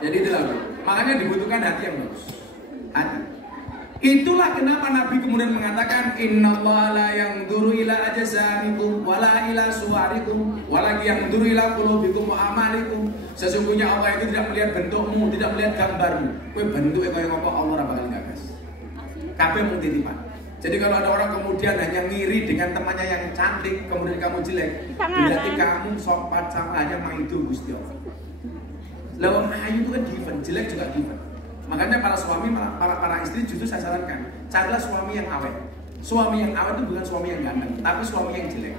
Jadi itu lagu. Makanya dibutuhkan hati yang bagus. Hati. Itulah kenapa Nabi kemudian mengatakan innallaha la yanzuru ila ajsamikum wala ila suwarikum walaki yanzuru ila qulubikum wa amalikum. Sesungguhnya Allah itu tidak melihat bentukmu, tidak melihat gambarmu. Kowe bentuke kaya ngopo Allah ora bakal gagas. Kabeh mung titipan. Jadi kalau ada orang kemudian hanya ngiri dengan temannya yang cantik, kemudian kamu jelek, berarti kamu sopan sama hanya maidu Gusti Allah. Lawan ayu itu kan given, jelek juga given. Makanya para suami, para istri justru saya sarankan, carilah suami yang awet. Suami yang awet itu bukan suami yang ganteng, tapi suami yang jelek.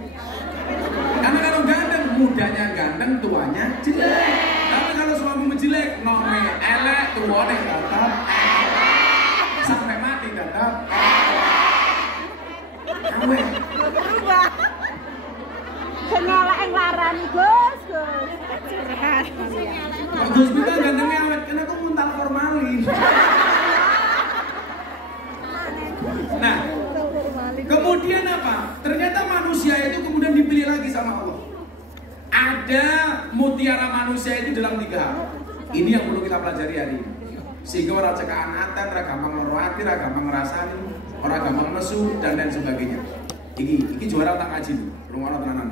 Karena kalau ganteng, mudanya ganteng, tuanya jelek. Tapi kalau suamimu jelek, nome elek, tuane tetap sampai mati tetap awet. Senyala yang larani Gus. Gus kita gantengnya awet, karena aku muntah formalin. Nah, kemudian apa? Ternyata manusia itu kemudian dipilih lagi sama Allah. Ada mutiara manusia itu dalam 3 hal. Ini yang perlu kita pelajari hari ini. Sehingga orang cekaan atan, orang gampang ngerwati, orang gampang ngerasani, orang gampang nesu, dan lain sebagainya. Iki juara tak ngaji tuh, rumah orang tenanan.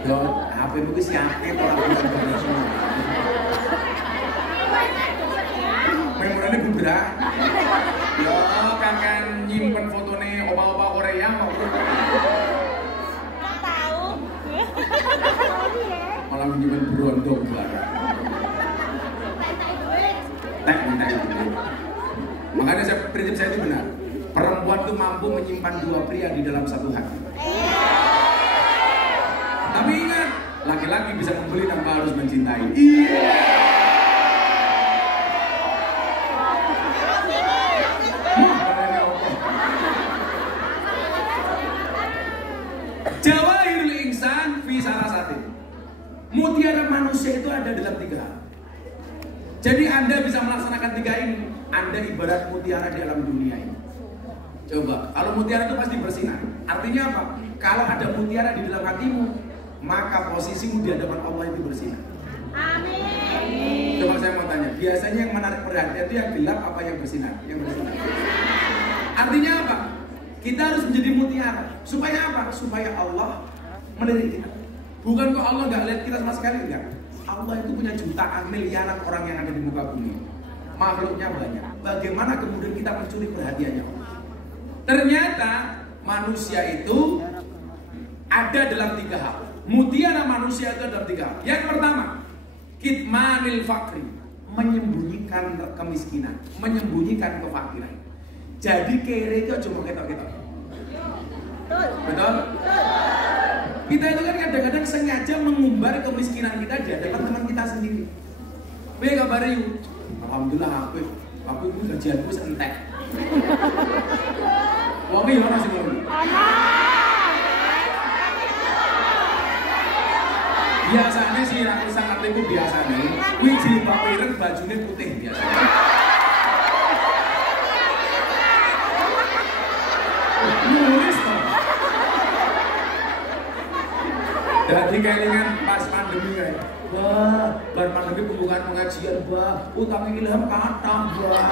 Yo, HP mu ki siake ora bisa semua. Memorane budra. Yo, kan nyimpen fotone opa-opa Korea kok. Tahu. Malah nyimpen berondong barang. Makanya prinsip saya itu benar. Perempuan itu mampu menyimpan 2 pria di dalam satu hati. Tapi ingat, laki-laki bisa membeli tanpa harus mencintai. Jawahirul insan fi salasati. Mutiara manusia itu ada dalam 3 hal. Jadi Anda bisa melaksanakan 3 ini. Anda ibarat mutiara di alam dunia ini. Coba, kalau mutiara itu pasti bersinar. Artinya apa? Kalau ada mutiara di dalam hatimu, maka posisimu di hadapan Allah itu bersinar. Amin. Coba saya mau tanya, biasanya yang menarik perhatian itu yang gelap apa yang bersinar? Yang bersinar. Artinya apa? Kita harus menjadi mutiara. Supaya apa? Supaya Allah melirik kita. Bukan kok Allah nggak lihat kita sama sekali, enggak. Allah itu punya jutaan miliaran orang yang ada di muka bumi. Makhluknya banyak. Bagaimana kemudian kita mencuri perhatiannya Allah? Ternyata manusia itu ada dalam 3 hal. Mutiara manusia itu dalam 3 hal. Yang pertama, kitmanil fakri, menyembunyikan kemiskinan, menyembunyikan kefakiran. Jadi kere itu cuma ketok-ketok. Betul? Kita itu kan kadang-kadang sengaja mengumbar kemiskinan kita di hadapan teman kita sendiri. Weh kabar yuk? Alhamdulillah aku itu gajianku sentek. Wong iki ora sing ngono. Biasanya sih ratusan artiku biasanya kuwi jilbab ireng bajune putih biasa. Nulis toh. Jadi kelingan pas pandemi kae. Wah, bar pandemi pembukaan pengajian, Bah. Utang ilham kathah, Bah.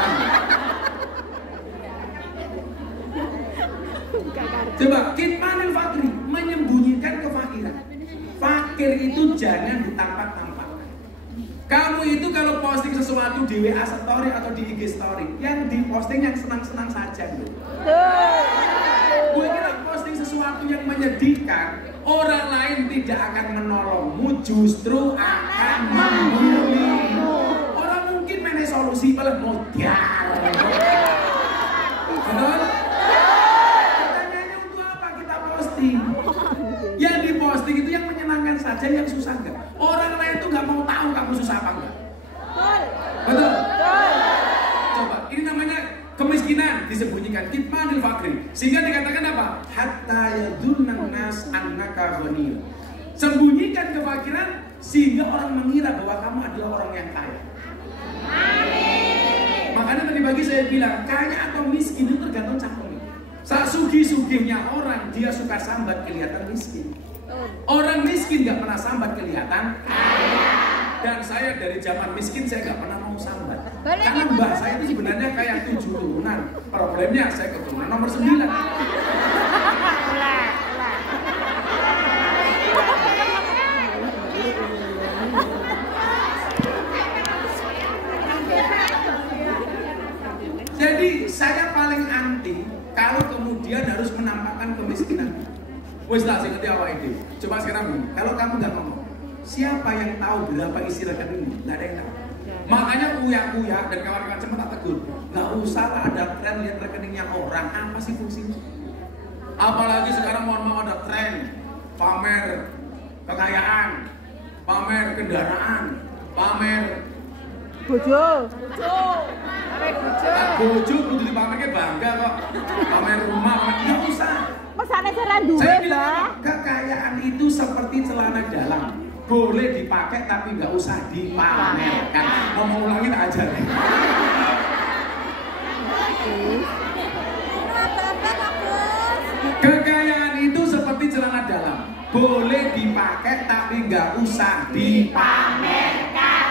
Coba kitmanil fakri, menyembunyikan kefakiran. Fakir itu jangan ditampak-tampakkan. Kamu itu kalau posting sesuatu di WA story atau di IG story, yang diposting yang senang-senang saja loh. Gue kira posting sesuatu yang menyedihkan, orang lain tidak akan menolongmu, justru akan membulimu. Orang mungkin mana solusi malah modal. Betul? Pertanyaannya untuk apa kita posting? Yang diposting itu yang menyenangkan saja, yang susah enggak? Orang lain itu nggak mau tahu kamu susah apa enggak. Betul? Coba, ini namanya kemiskinan disembunyikan, kitmanil fakri. Sehingga dikatakan apa? Hatta yadunnan nas annaka ghaniyun. Sembunyikan kefakiran sehingga orang mengira bahwa kamu adalah orang yang kaya. Makanya tadi pagi saya bilang, kaya atau miskin itu tergantung cangkemnya. Saat sugih-sugihnya orang, dia suka sambat kelihatan miskin. Orang miskin gak pernah sambat kelihatan kaya. Dan saya dari zaman miskin saya gak pernah mau sambat. Karena mbah saya itu sebenarnya kayak 7 turunan. Problemnya saya keturunan nomor 9. Jadi saya paling anti kalau kemudian harus menampakkan kemiskinan. Wes lah sing ngerti awake dhewe. Coba sekarang begini, kalau kamu nggak ngomong, siapa yang tahu berapa isi rekeningmu? Nggak ada yang tahu. Makanya uya-uya dan kawan-kawan cepat tak tegur. Nggak usah lah ada tren lihat rekeningnya orang. Apa sih fungsinya? Apalagi sekarang mau ada tren pamer kekayaan, pamer kendaraan, pamer bojo. Bojo kudu dipamerke bangga kok. Pamer rumah, nggak usah. Mesane jalan duwe, Saya bilang kekayaan itu seperti celana dalam, boleh dipakai tapi nggak usah dipamerkan. Ngomong ulangin aja nih. Kekayaan itu seperti celana dalam, boleh dipakai tapi nggak usah dipamerkan.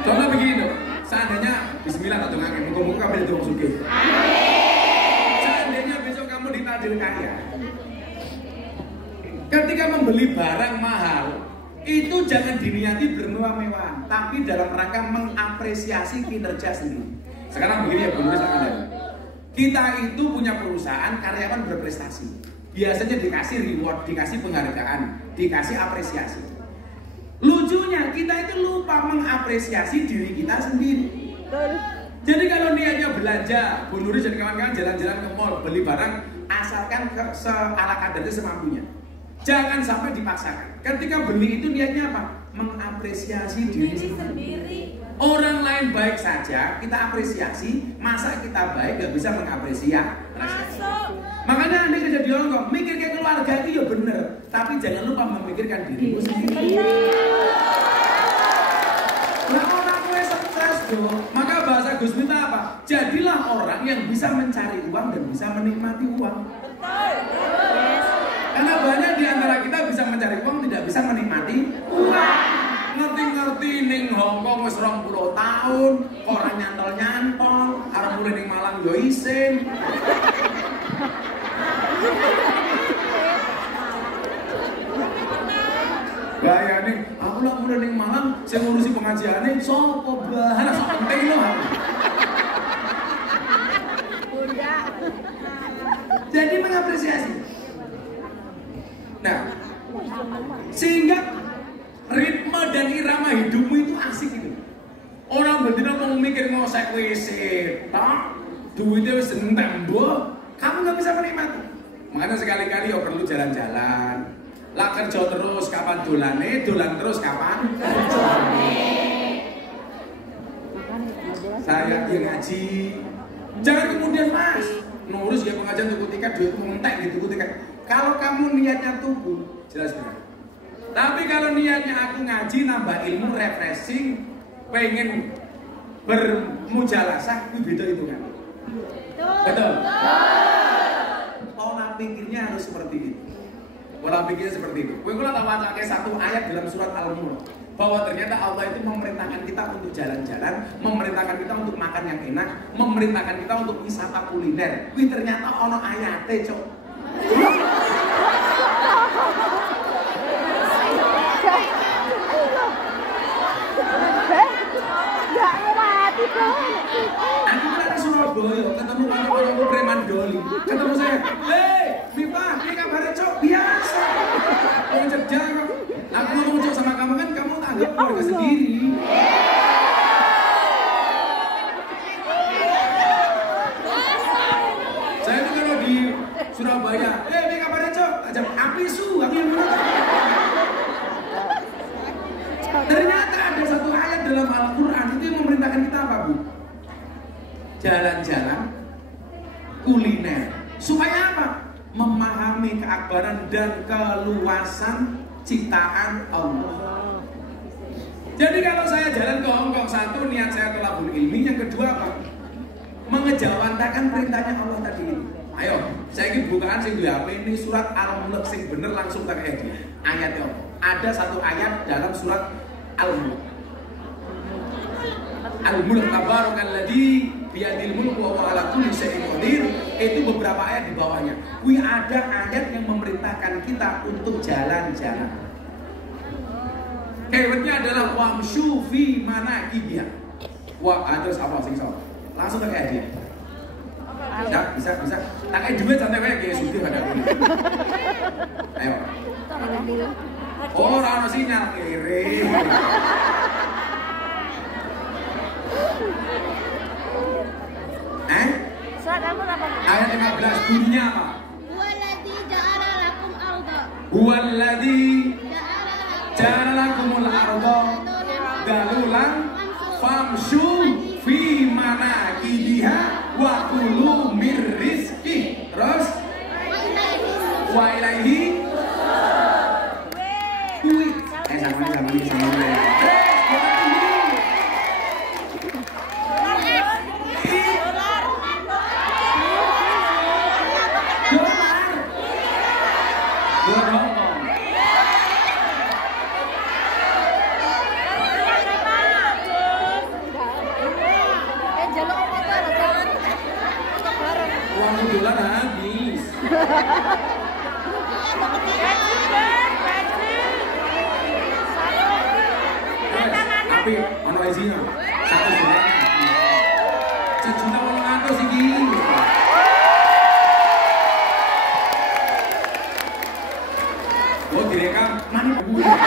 Contoh begini loh, seandainya Bismillah atau ngangin, muka-muka kabel itu masuk. Seandainya besok kamu ditakdir kaya, ketika membeli barang mahal, itu jangan diniati bermewah-mewahan, tapi dalam rangka mengapresiasi kinerja sendiri. Sekarang begini ya, Bu Nuris, kita itu punya perusahaan, karyawan berprestasi, biasanya dikasih reward, dikasih penghargaan, dikasih apresiasi. Lucunya kita itu lupa mengapresiasi diri kita sendiri. Jadi kalau niatnya belanja, Bu Nuris dan kawan-kawan jalan-jalan ke mall beli barang, asalkan ala kadarnya semampunya. Jangan sampai dipaksakan. Ketika beli itu niatnya apa? Mengapresiasi diri sendiri. Orang lain baik saja kita apresiasi, masa kita baik gak bisa mengapresiasi? Makanya Anda kerja di Hongkong, mikir kayak keluarga itu ya bener, tapi jangan lupa memikirkan dirimu sendiri. Nah orang gue stres dong. Maka bahasa Gus Miftah apa? Jadilah orang yang bisa mencari uang dan bisa menikmati uang. Karena banyak di antara kita bisa mencari uang, tidak bisa menikmati uang. Ngerti-ngerti ning Hongkong wis 20 tahun, orang nyantol-nyantol, arep mulai ning Malang yo isin. Bayane, aku lah mulai ning Malang, saya ngurusi pengajiane, sopo bahan, sok penting loh. Jadi mengapresiasi. Nah, sehingga ritme dan irama hidupmu itu asik gitu. Orang berdina mau mikir mau sek WC, tak duitnya wis entek mbok, kamu nggak bisa menikmati. Makanya sekali-kali ya perlu jalan-jalan. Lah kerja terus kapan dolane, dolan terus kapan kerjane. Saya yang ngaji, jangan kemudian mas nurus ya pengajian tuku tiket, duit mentek gitu tiket. Kalau kamu niatnya tubuh, jelas benar. Tapi kalau niatnya aku ngaji, nambah ilmu, refreshing, pengen bermujalasah, itu beda itu kan. Betul. Pola pikirnya harus seperti itu. Pola pikirnya seperti itu. Gue kalau baca satu ayat dalam surat Al-Mulk bahwa ternyata Allah itu memerintahkan kita untuk jalan-jalan, memerintahkan kita untuk makan yang enak, memerintahkan kita untuk wisata kuliner. Wih ternyata ono ayate, cok. Enggak ngerti kok. Aku kan di Surabaya, ketemu orang preman doli. Ketemu saya, hei, Mipa, ini kabarnya cok biasa. Mau kerja kok. Aku ngomong cok sama kamu kan, kamu anggap keluarga sendiri. Saya tuh kalau di Surabaya, hei, ini kabarnya cok. Ajak api su, aku yang menonton. Ternyata ada satu ayat dalam Al-Quran itu yang memerintahkan kita apa, Bu? Jalan-jalan, kuliner. Supaya apa? Memahami keakbaran dan keluasan ciptaan Allah. Jadi kalau saya jalan ke Hongkong, satu niat saya thalabul ilmi, yang kedua apa? Mengejawantakan perintahnya Allah tadi. Ayo, saya ingin bukaan sing HP ini surat Al-Mulk sing bener langsung tak edit. Ayatnya ada satu ayat dalam surat Al-Mulk. Al-Mulk tabarakalladzi biyadil mulku wa huwa ala kulli syai'in qadir. Itu beberapa ayat di bawahnya. Wih ada ayat yang memerintahkan kita untuk jalan-jalan. Keywordnya adalah wamshu fi manakibiha. Wah, terus apa sing so? Langsung tak edit. Bisa. Tak kayak duit santai kayak sudah ada ini. Ayo. Oh, orang sinyal kiri. Surat kamu apa? Ayat 15 bunyinya apa? Huwallazi ja'ala lakum arda. Huwallazi ja'ala lakumul arda dalulan famshu fi manakibiha wa kulu mir rizqi. Terus wa ilaihi sama. Uang dolar habis. Tapi ono isinya 1 juta. 1.800.000 iki. Oh direkam mani politik.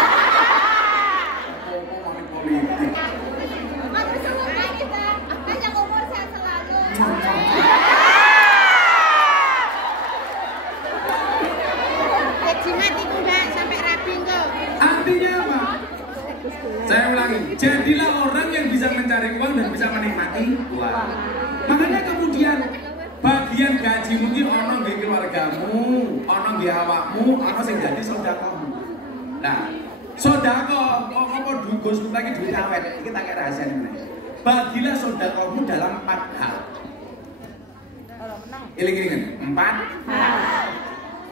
Artinya apa? Saya ulangi, jadilah orang yang bisa mencari uang dan bisa menikmati uang. Makanya kemudian bagian gaji mungkin ono nggih keluargamu, ono nggih awakmu, ono sing dadi sedekahmu. Nah, sedekah kok apa Gus lagi duit awet, iki tak kira rahasia meneh. Bagilah sedekahmu dalam 4 hal. Iling-ilingan, 4 hal.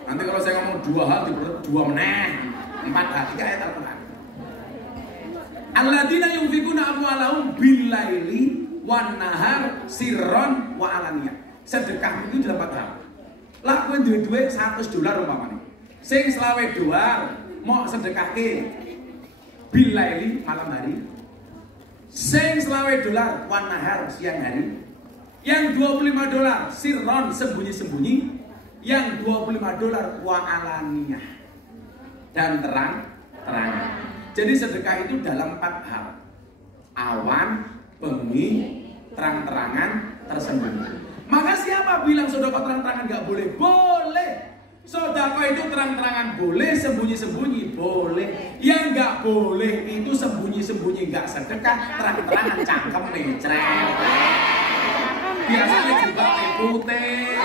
Nanti kalau saya ngomong 2 hal, 2 meneh. 4 hal, 3 ayat Al-Quran. Alladzina yunfikuna amwalahum bil-laili wan nahar sirron wa alaniyah. Sedekah itu dalam 4 hal. Lah kowe duwe $100 umpamane. Sing $20 mau sedekahke bil-laili malam hari. Sing $20 wan nahar siang hari. Yang $25 sirron sembunyi-sembunyi. Yang $25 wa alaniyah dan terang-terangan. Jadi sedekah itu dalam 4 hal. Awan, bengi, terang-terangan, tersembunyi. Maka siapa bilang sedekah terang-terangan nggak boleh? Boleh. Sedekah itu terang-terangan boleh, sembunyi-sembunyi boleh. Yang nggak boleh itu sembunyi-sembunyi nggak sedekah, terang-terangan cangkem necret. Biasanya juga putih.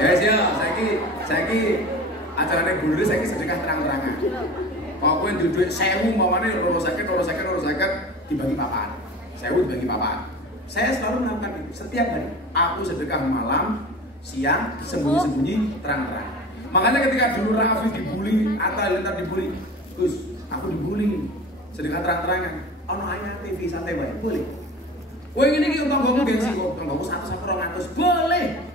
Guys ya, saiki acarane guru saiki sedekah terang-terangan. Kalau kowe duit 1000 umpamane loro sakit dibagi papan. 1000 dibagi papan. Saya selalu melakukan itu setiap hari. Aku sedekah malam, siang, sembunyi-sembunyi, terang-terang. Makanya ketika dulu Raffi dibully, Atta Halilintar dibully, Gus, aku dibully, sedekah terang-terangan. Ono ayat TV santai wae, boleh. Kowe ngene iki tanggomu gengsi kok, tanggomu 100-200 boleh.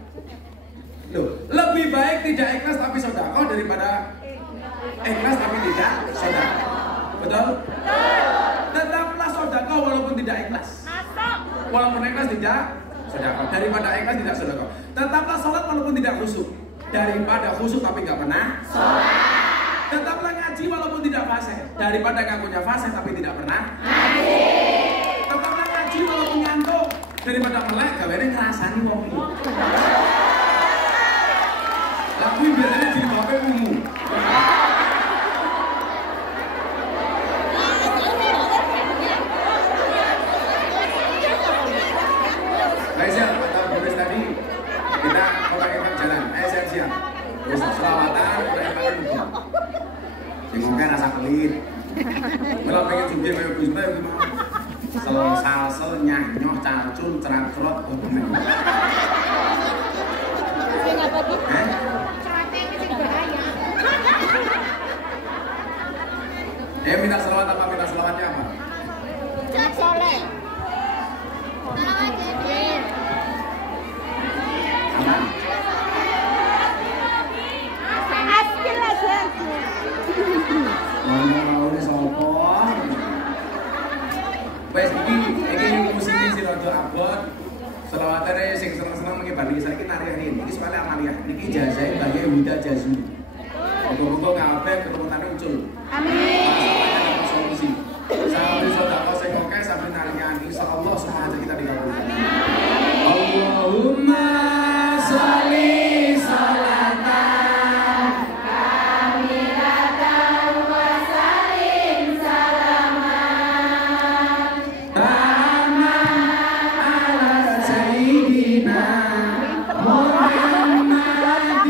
Loh, lebih baik tidak ikhlas tapi sedekah daripada ikhlas tapi tidak sedekah. Betul? Tetaplah sedekah walaupun tidak ikhlas. Walaupun ikhlas tidak sedekah. Daripada ikhlas tidak sedekah. Tetaplah sholat walaupun tidak khusyuk. Daripada khusyuk tapi nggak pernah sholat. Tetaplah ngaji walaupun tidak fasih. Daripada ngakunya fasih tapi tidak pernah ngaji. Tetaplah ngaji walaupun ngantuk. Daripada melek gaweane ngrasani wong iki. Aku biasanya jadi bapak umum. Guys ya, kata Boris tadi kita pakai jalan. Siap. Terus selawatan, kita mungkin rasa pelit. Kalau pengen sugih kayak Gus Mbak gimana? Sel nyanyoh, carcun, ceracrot, minta selawat apa? Minta selawatnya apa? Soleh. Aman? Askil aja. Mau sopor. Wes iki musik sing rada abot. Selawatane sing seneng-seneng mengibadi saiki nari ini. Iki soalnya Amalia. Niki jazae bagi Wida Jazu. Muga-muga kabeh keturunane ucul. Amin. Solusi. Sampai sedekah sing oke sampai narian insyaallah semua aja kita dikabulkan. Allahumma sholli sholatan kamilatan wa sallim salaman taman ala sayyidina Muhammadin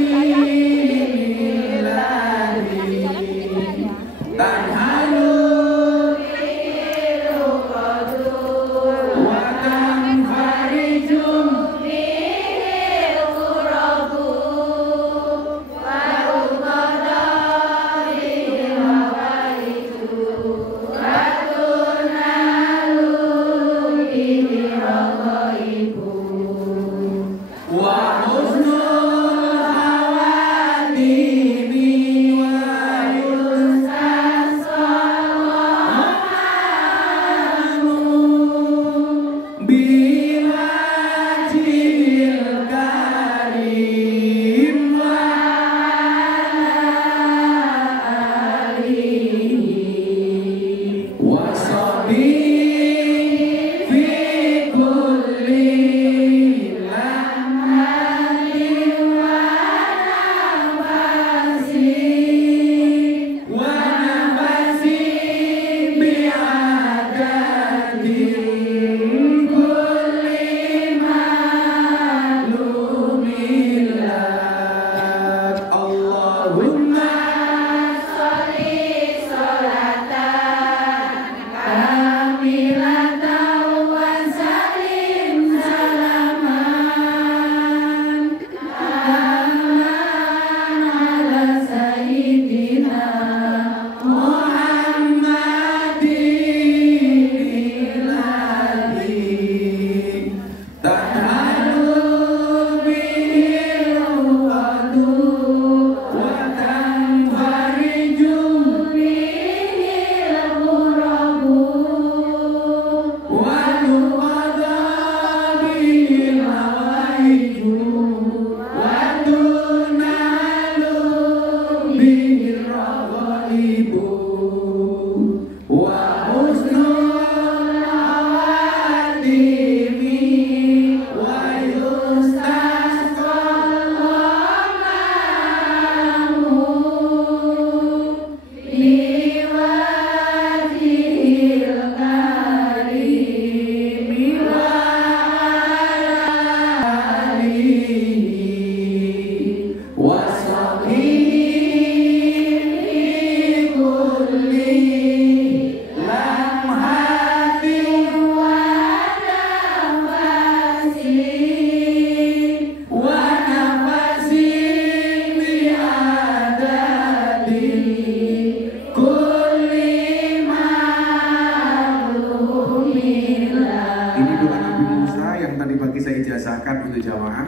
jazakan untuk jamaah.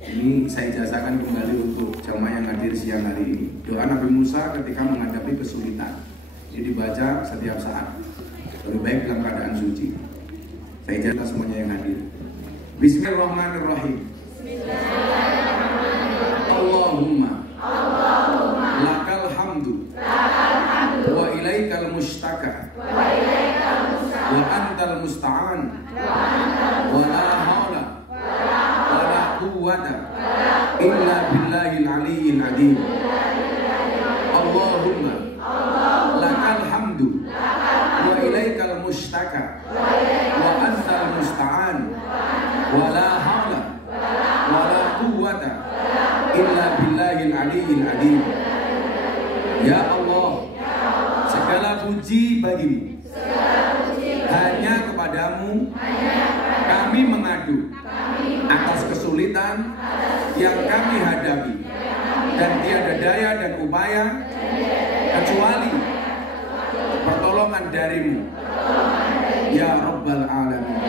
Ini saya jazakan kembali untuk jamaah yang hadir siang hari ini. Doa Nabi Musa ketika menghadapi kesulitan. Ini dibaca setiap saat. Lebih baik dalam keadaan suci. Saya jazakan semuanya yang hadir. Bismillahirrahmanirrahim. Allahumma lakal hamdu wa ilaikal mustaka wa antal musta'an wa la hawla wa la quwwata illa billahil aliyyil azim. Allahumma lakal hamdu wa ilaikal mustaka wa antal musta'an wa la hawla wa la quwwata illa billahil aliyyil azim. Ya Allah, segala puji bagimu, hanya kepadamu kami mengadu atas kesulitan yang kami hadapi, dan tiada daya dan upaya kecuali pertolongan darimu, ya Rabbal Alamin.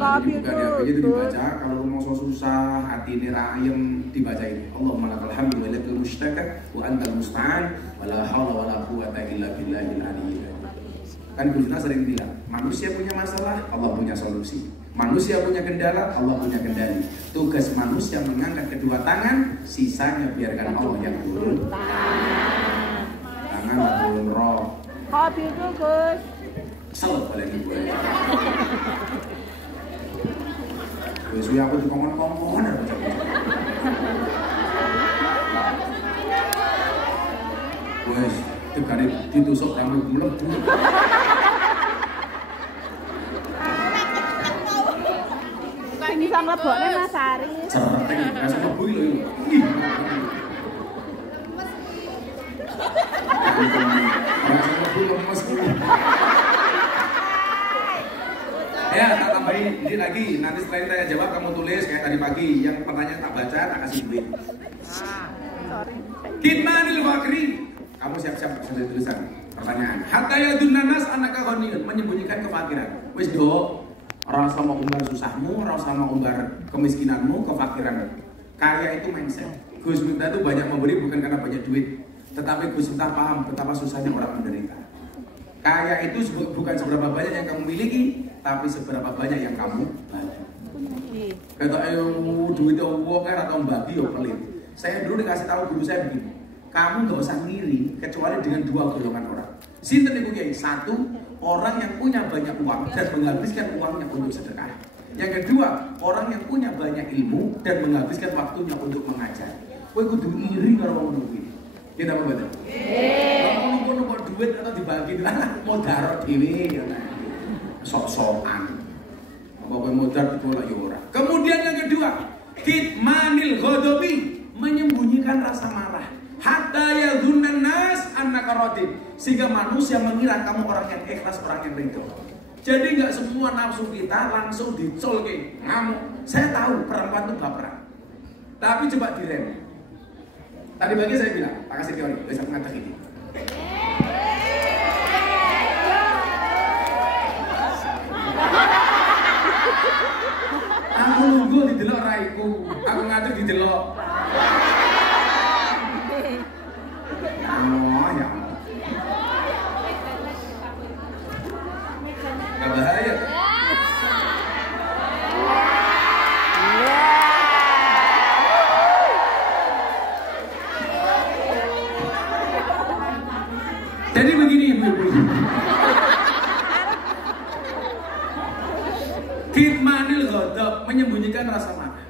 Jadi buka di HP itu dibaca, kalau mau susah, hati ini rayem, dibaca ini. Allahumma lakal hamdu wa ilaikal mustaka wa antal musta'an wa la haula wa la quwwata illa billahil aliyyil azim. Kan Gusna sering bilang, manusia punya masalah, Allah punya solusi. Manusia punya kendala, Allah punya kendali. Tugas manusia mengangkat kedua tangan, sisanya biarkan Allah yang turun tangan, turun roh. Hobi itu Gus. Salah boleh gue. Wes aku dikongkon-kongkon ada baca. Wes tegane ditusuk rambut mlebu. Sing bisa mlebokne Mas Aris. Cereng, rasa mlebu lho iki. Ih. Rasa mlebu lemes kuwi. Ya, tak tambahin ini lagi. Nanti setelah ini saya jawab, kamu tulis kayak tadi pagi. Yang pertanyaan tak baca, tak kasih duit. Kitmanil fakri. Kamu siap-siap sudah tulisan pertanyaan. Hatta yadunna nas annaka ghaniyun, menyembunyikan kefakiran. Wis do, ora sama umbar susahmu, ora sama umbar kemiskinanmu, kefakiranmu. Kaya itu mindset. Gus Miftah itu banyak memberi bukan karena banyak duit, tetapi Gus Miftah paham betapa susahnya orang menderita. Kaya itu bukan seberapa banyak yang kamu miliki, tapi seberapa banyak yang kamu bagi. Kata ayo duit uang kan atau bagi yo pelit. Saya dulu dikasih tahu guru saya begini, kamu nggak usah ngiri kecuali dengan dua golongan orang. Sinten ibu kiai? Satu, orang yang punya banyak uang dan menghabiskan uangnya untuk sedekah. Yang kedua, orang yang punya banyak ilmu dan menghabiskan waktunya untuk mengajar. Kowe kudu iri karo wong ngono. Kita apa betul? Kalau nopo duit atau dibagi mau darot dhewe ya. Sok-sokan. Apa kowe modar bola ya ora. Kemudian yang kedua, kitmanil ghadabi, menyembunyikan rasa marah. Hatta yadhunnan nas annaka radin, sehingga manusia mengira kamu orang yang ikhlas, orang yang ridho. Jadi nggak semua nafsu kita langsung dicolke ngamuk. Saya tahu perempuan itu baperan. Tapi coba direm. Tadi pagi saya bilang, tak kasih teori, besok ngatak ini. Aku nunggu di delok raiku, aku ngatur di delok. Ya. Gak bahaya. Jadi begini ibu-ibu. Kitmanil ghadab, menyembunyikan rasa marah.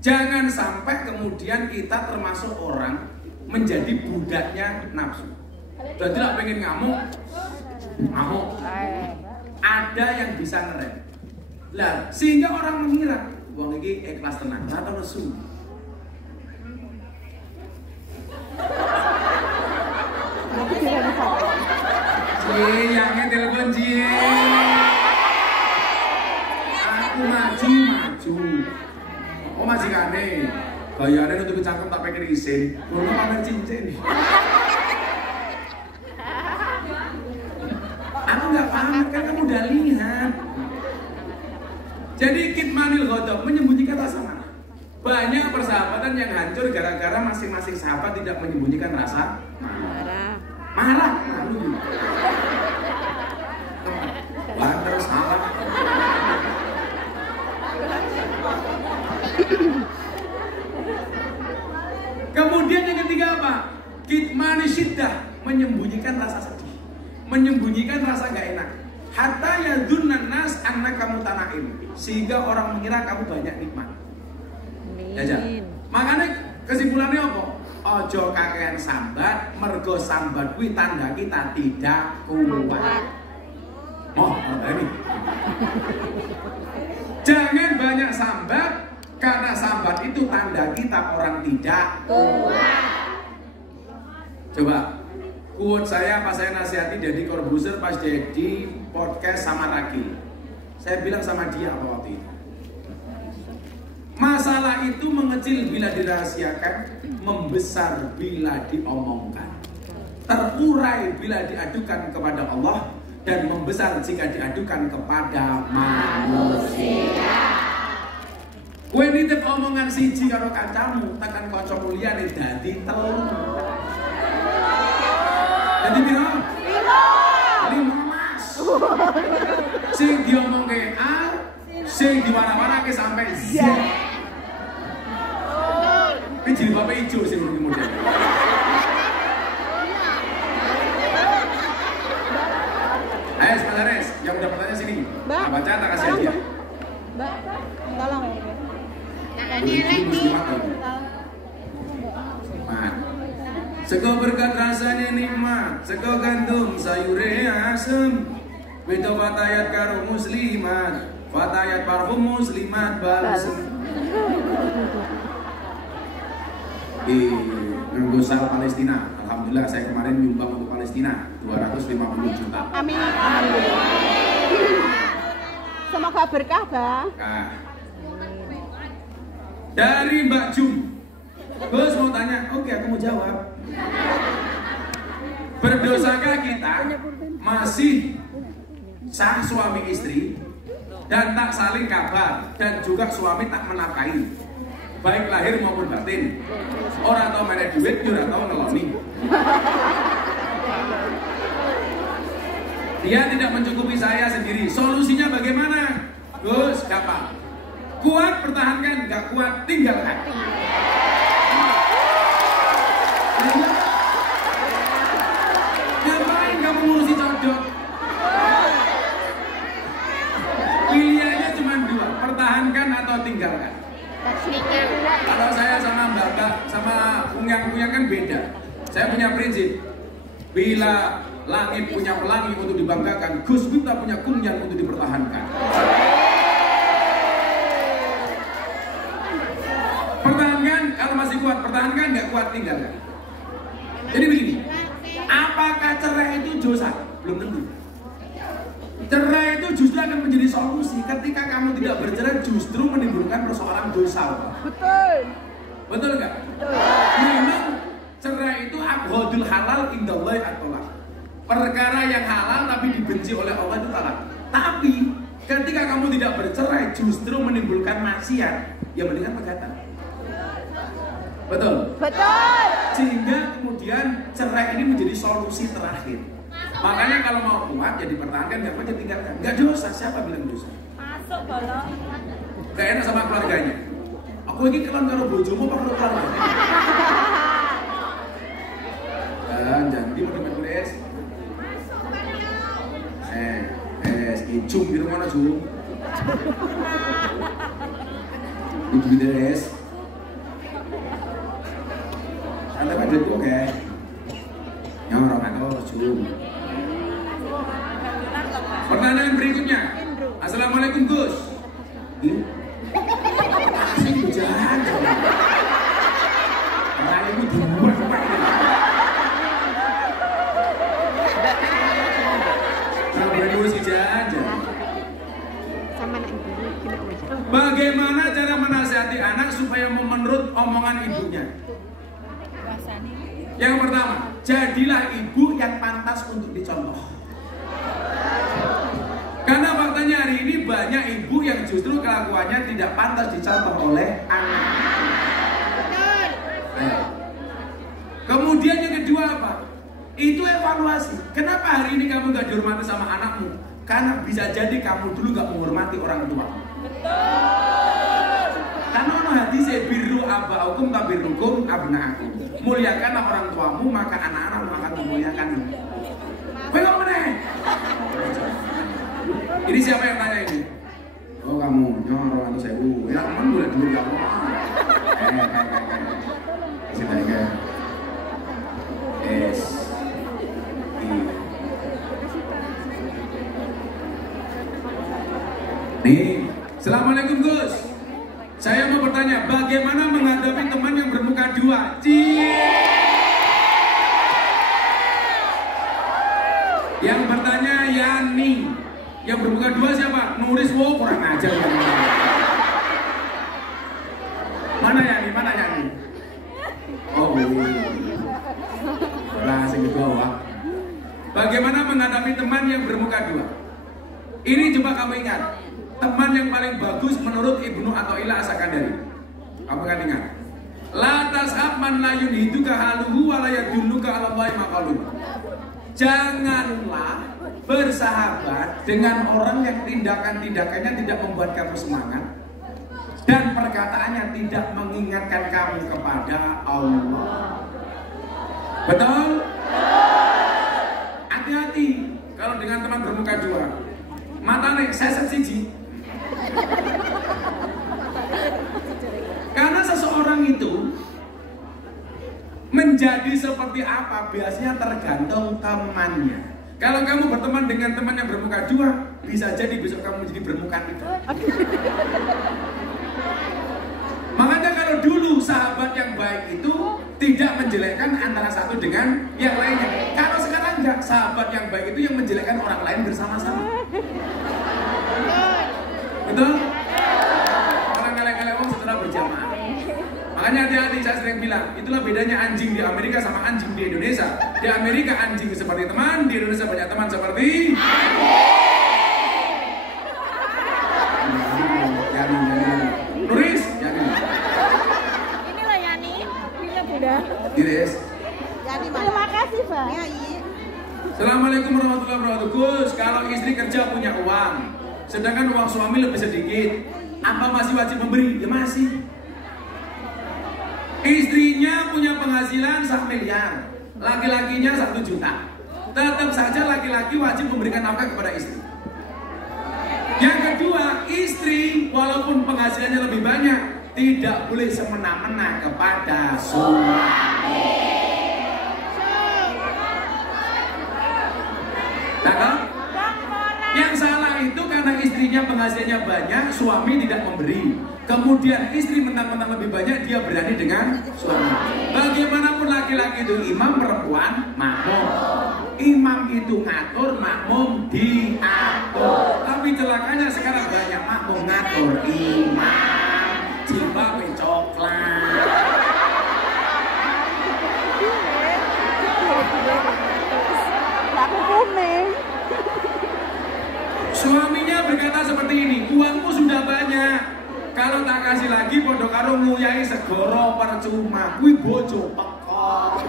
Jangan sampai kemudian kita termasuk orang menjadi budaknya nafsu. Jadi tidak pengen ngamuk. Ada yang bisa ngerem. Lah, sehingga orang mengira wong iki ikhlas tenang, atau nesu. Yang telepon Cie. Aku maju. Oh majikane. Gayane nutupi cangkem tak pikir isin. Ngono pamer cincin. Aku nggak paham kan kamu udah lihat. Kitmanil ghadab, menyembunyikan rasa marah. Banyak persahabatan yang hancur gara-gara masing-masing sahabat tidak menyembunyikan rasa marah. Marah. Wah, terus salah. Kemudian yang ketiga apa? Kitmani syiddah, menyembunyikan rasa sedih, menyembunyikan rasa gak enak. Hatta yadunnan nas annaka mutanaim, sehingga orang mengira kamu banyak nikmat. Amin. Makanya kesimpulannya apa? Ojo kakean sambat, mergo sambat kuwi tanda kita tidak kuat. Oh, ini. Jangan banyak sambat, karena sambat itu tanda kita orang tidak kuat. Coba, quote saya pas saya nasihati Deddy Corbuzier pas jadi podcast sama Ragil. Saya bilang sama dia waktu itu, masalah itu mengecil bila dirahasiakan, membesar bila diomongkan, terurai bila diadukan kepada Allah, dan membesar jika diadukan kepada manusia. Kowe nitip omongan siji karo kancamu, tekan kanca muliyane dadi telu. Dadi piro? 5. Sing diomongke A, sing diwarna-warnake sampai Z. Ini jilbabnya hijau sih menurut model. Ayo sebentar Res, yang udah bertanya sini. Baca tak kasih hadiah. Mbak, tolong. Sego berkat rasanya nikmat, sego gandum sayurnya asem. Beda fatayat karo muslimat, fatayat parfum muslimat balsem. Gusal Palestina. Alhamdulillah saya kemarin nyumbang untuk Palestina 250 juta. Amin. Semoga berkah, Bang. Nah. Dari Mbak Jum. Gus mau tanya, oke aku mau jawab. Berdosakah kita masih sah suami istri dan tak saling kabar dan juga suami tak menafkahi, baik lahir maupun batin? Orang tau mana duit, orang tau ngeloni. Dia tidak mencukupi saya sendiri. Solusinya bagaimana? Gus, gampang. Kuat pertahankan, gak kuat tinggalkan. Ngapain kamu ngurusi codot? Pilihannya cuma 2, pertahankan atau tinggalkan. Kalau saya sama mbak-mbak, sama kuyang-kuyang kan beda. Saya punya prinsip, bila langit punya pelangi untuk dibanggakan, Gus Miftah punya kunyang untuk dipertahankan. Pertahankan, kalau masih kuat pertahankan, nggak kuat tinggalkan. Jadi begini, apakah cerai itu dosa? Belum tentu. Cerai itu justru akan menjadi solusi. Ketika kamu tidak bercerai, justru menimbulkan persoalan dosa. Betul. Betul nggak? Betul. Memang cerai itu abghadul halal indallahi at-talaq. Perkara yang halal tapi dibenci oleh Allah itu talak. Tapi ketika kamu tidak bercerai, justru menimbulkan maksiat. Ya mendingan pegatan. Betul? Betul. Sehingga kemudian cerai ini menjadi solusi terakhir. Makanya kalau mau kuat ya dipertahankan, gak kuat ya tinggalkan. Gak dosa, siapa bilang dosa? Masuk bolong. Gak enak sama keluarganya. Aku ini kelan karo bojomu apa karo keluarga? Jangan di tulis. Icung di rumah mana Jung? Itu des. Anda kan jadi oke. Yang orang atau Jung. Pertanyaan berikutnya. Assalamualaikum Gus. Asing hujan. Orang itu dua Pak. Nah, berurus hujan. Bagaimana cara menasihati anak supaya menurut omongan ibunya? Yang pertama, jadilah ibu yang pantas untuk dicontoh. Karena faktanya hari ini banyak ibu yang justru kelakuannya tidak pantas dicontoh oleh anak. Kemudian yang kedua apa? Itu evaluasi. Kenapa hari ini kamu gak dihormati sama anakmu? Karena bisa jadi kamu dulu gak menghormati orang tua. Karena ono hati saya biru abaukum tabirukum abnaakum. Muliakanlah orang tuamu maka anak-anakmu akan memuliakanmu. Belum meneh. Ini siapa yang tanya ini? Oh kamu, nyorong atau saya ya teman boleh dulu kamu. Sini aja. S. Nih, Assalamualaikum Gus. Saya mau bertanya, bagaimana menghadapi teman yang bermuka dua? Yang bertanya Yani. Yang bermuka dua siapa? Nuris, wow kurang ajar ya. Mana Yani? Mana Yani? Oh, langsung di bawah. Bagaimana menghadapi teman yang bermuka dua? Ini coba kamu ingat. Teman yang paling bagus menurut Ibnu Athaillah As-Sakandari. Kamu kan ingat? La tashab man la yunhiduka haluhu wa la yadulluka 'ala Allahi maqaluhu. Janganlah bersahabat dengan orang yang tindakan-tindakannya tidak membuat kamu semangat dan perkataannya tidak mengingatkan kamu kepada Allah. Betul? Hati-hati kalau dengan teman bermuka dua. Mata nih, seset siji. Karena seseorang itu menjadi seperti apa biasanya tergantung temannya. Kalau kamu berteman dengan teman yang bermuka dua, bisa jadi besok kamu menjadi bermuka tiga. Makanya kalau dulu sahabat yang baik itu tidak menjelekkan antara satu dengan yang lainnya. Kalau sekarang enggak, sahabat yang baik itu yang menjelekkan orang lain bersama-sama. Betul? Orang kalian ngomong setelah berjamaah. Makanya hati-hati, saya sering bilang, itulah bedanya anjing di Amerika sama anjing di Indonesia. Di Amerika anjing seperti teman, di Indonesia banyak teman seperti Nuris, Yani. Inilah Yani, punya Bunda. Iris. Yani, terima kasih, Pak. Ya, Assalamualaikum warahmatullahi wabarakatuh. Gus, kalau istri kerja punya uang, sedangkan uang suami lebih sedikit, apa masih wajib memberi? Ya masih. Istrinya punya penghasilan 1 miliar, laki-lakinya 1 juta. Tetap saja laki-laki wajib memberikan nafkah kepada istri. Yang kedua, istri walaupun penghasilannya lebih banyak, tidak boleh semena-mena kepada suami. Yang salah itu karena istrinya penghasilannya banyak, suami tidak memberi. Kemudian istri mentang-mentang lebih banyak, dia berani dengan suami. Bagaimanapun laki-laki itu imam, perempuan makmum. Imam itu ngatur, makmum diatur. Tapi celakanya sekarang banyak makmum ngatur imam. Jilbab coklat. Aku kuning. Suaminya berkata seperti ini, uangmu sudah banyak. Kalau tak kasih lagi, podo karo nguyai segoro percuma. Kui bojo pekok.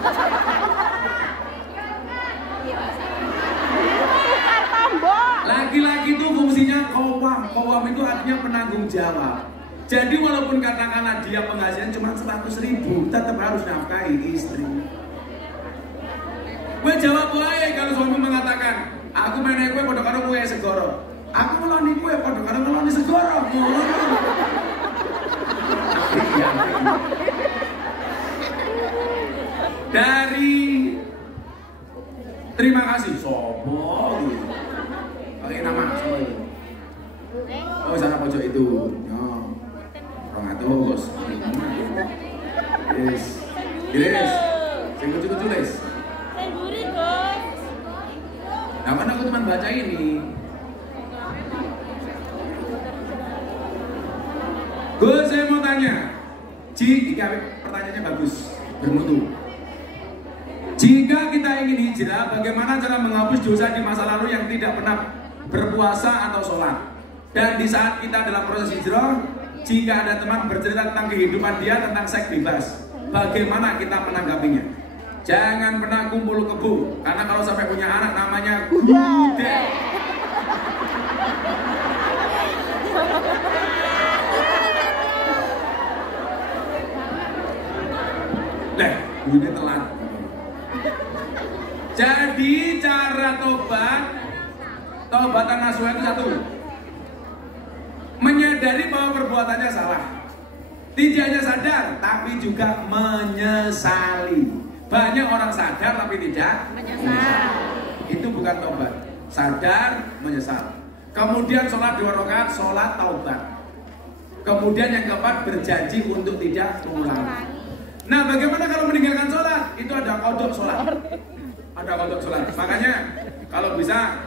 Laki-laki itu fungsinya kowam. Kowam itu artinya penanggung jawab. Jadi walaupun katakanlah dia penghasilan cuma 100.000, tetap harus nafkahi istri. Gue jawab wae kalau suami mengatakan, aku main gue podo karo nguyai segoro. Aku ngeloni gue podo karo ngeloni segoro. Dari terima kasih sopo pakai nama oh sana pojok itu orang atus yes yes saya lucu-lucu les nah mana aku teman baca ini Gus, saya mau tanya. Jika pertanyaannya bagus, bermutu. Jika kita ingin hijrah, bagaimana cara menghapus dosa di masa lalu yang tidak pernah berpuasa atau sholat? Dan di saat kita dalam proses hijrah, jika ada teman bercerita tentang kehidupan dia tentang seks bebas, bagaimana kita menanggapinya? Jangan pernah kumpul kebo, karena kalau sampai punya anak namanya gudek. Leh, ini telat. Jadi cara tobatan nasuha itu satu, menyadari bahwa perbuatannya salah. Tidak hanya sadar, tapi juga menyesali. Banyak orang sadar tapi tidak menyesal. Itu bukan tobat. Sadar, menyesal. Kemudian sholat 2 rakaat, sholat taubat. Kemudian yang keempat, berjanji untuk tidak mengulangi. Nah, bagaimana kalau meninggalkan sholat? Itu ada kodok sholat. Ada kodok sholat. Makanya kalau bisa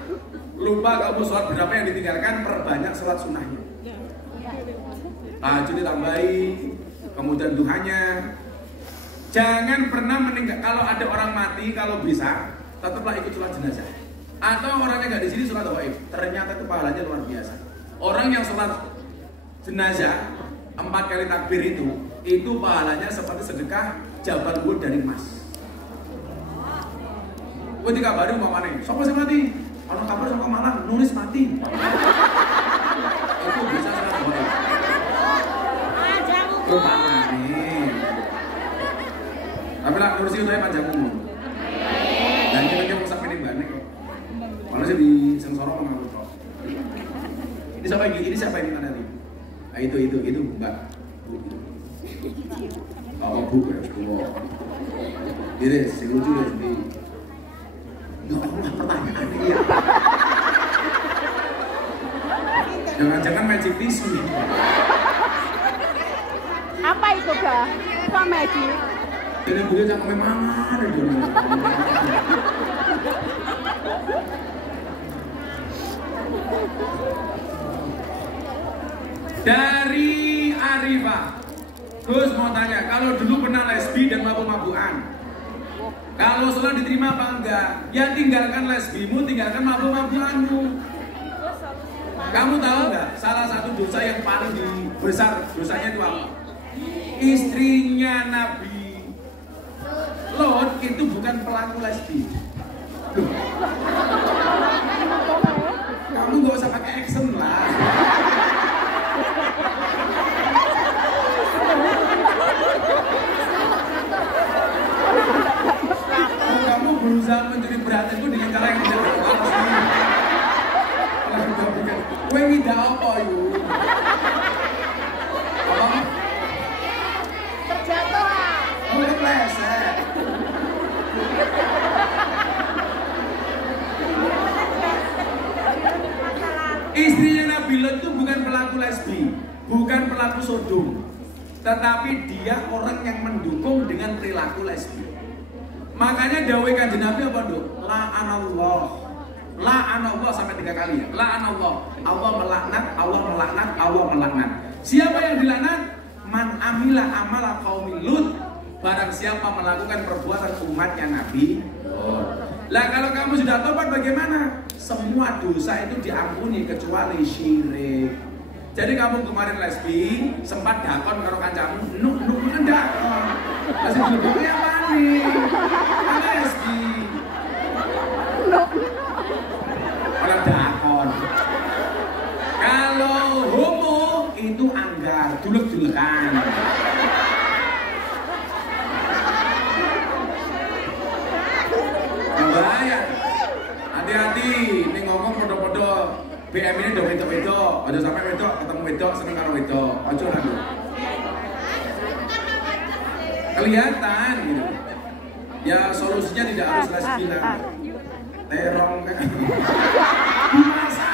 lupa kamu sholat berapa yang ditinggalkan, perbanyak sholat sunnahnya. Tahajud ditambahi, kemudian duhanya. Jangan pernah meninggal. Kalau ada orang mati, kalau bisa tetaplah ikut sholat jenazah. Atau orangnya nggak di sini sholat gaib. Ternyata itu pahalanya luar biasa. Orang yang sholat jenazah 4 kali takbir itu pahalanya seperti sedekah Jabal Uhud dari emas. Gue dikabari umpamane, siapa sih mati? Orang kabar sama Malang, nulis mati. Itu bisa sholat gaib. Umpamane. Tapi lah nulis itu saya panjangmu. Dan kita mau sampai di balik kok. Malah sih di Sengsoro mengaku kok. Ini siapa yang minta tadi? Nah, itu enggak. Oh, bu ya, bu. Ini si lucu deh sendiri. Ya Allah, pertanyaannya iya. Jangan-jangan magic tisu. Apa itu, Kak? Kok magic? Ini beliau jangan memang ada di rumah. Dari Arifah, Gus mau tanya, kalau dulu pernah lesbi dan mabuk-mabukan, kalau sholat diterima apa enggak? Ya tinggalkan lesbimu, tinggalkan mabuk-mabukanmu. Kamu tahu nggak? Salah satu dosa yang paling besar dosanya itu apa? Istrinya Nabi Lot itu bukan pelaku lesbi. Loh. Kamu nggak usah pakai action lah. Kamu berusaha mencuri perhatianku dengan cara yang tidak berhasil. Gue ngida apa yuk? Apa? Terjatuh lah. Gue kepleset. Istrinya Nabi Lot itu bukan pelaku lesbi, bukan pelaku sodom, tetapi dia orang yang mendukung dengan perilaku lesbi. Makanya dawai kanjeng Nabi apa dok? La'anallah sampai 3 kali ya. La'anallah, Allah melaknat, Allah melaknat, Allah melaknat. Siapa yang dilaknat? Man amila amala qaumil Lut. Barang siapa melakukan perbuatan umatnya Nabi. Lah kalau kamu sudah tobat bagaimana? Semua dosa itu diampuni kecuali syirik. Jadi kamu kemarin lesbi, sempat dakon karo kancamu, nuk dakon. Masih belum yang mani. Apa lesbi? Orang dakon. Kalau homo itu anggar, dulek-dulekan. Bahaya. Hati-hati, ini ngomong podo-podo BM ini udah wedok-wedok. Aja sampai wedok ketemu wedok seneng karo wedok. Aja lah. Kelihatan gitu. Ya solusinya tidak harus lesbi lah. Terong kan. Masa.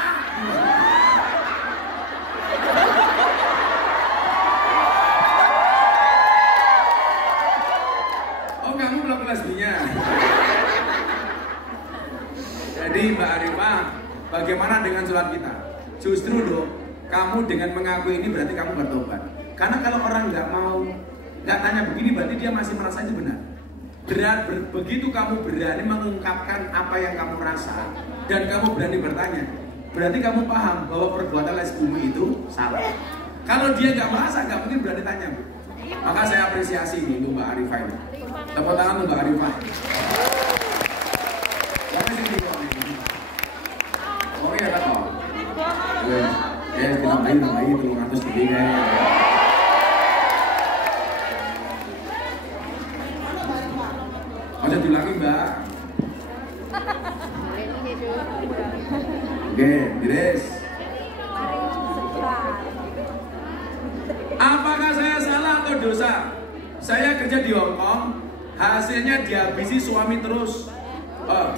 Oh, kamu belum lesbinya. Jadi Mbak Arifah, bagaimana dengan sholat kita? Justru loh, kamu dengan mengaku ini berarti kamu bertobat. Karena kalau orang nggak tanya begini, berarti dia masih merasa itu benar. Begitu kamu berani mengungkapkan apa yang kamu rasa dan kamu berani bertanya, berarti kamu paham bahwa perbuatan les bumi itu salah. Kalau dia nggak merasa, nggak mungkin berani tanya. Maka saya apresiasi nih untuk Mbak Arifah ini. Tepuk tangan untuk Mbak Arifah. Oke sini kok. Oke ya tak kok. Ya ditambahin itu 300 lebih kayaknya. Masa diulangi Mbak. Oke, Dires. Apakah saya salah atau dosa? Saya kerja di Hong Kong, hasilnya dihabisi suami terus. Oh,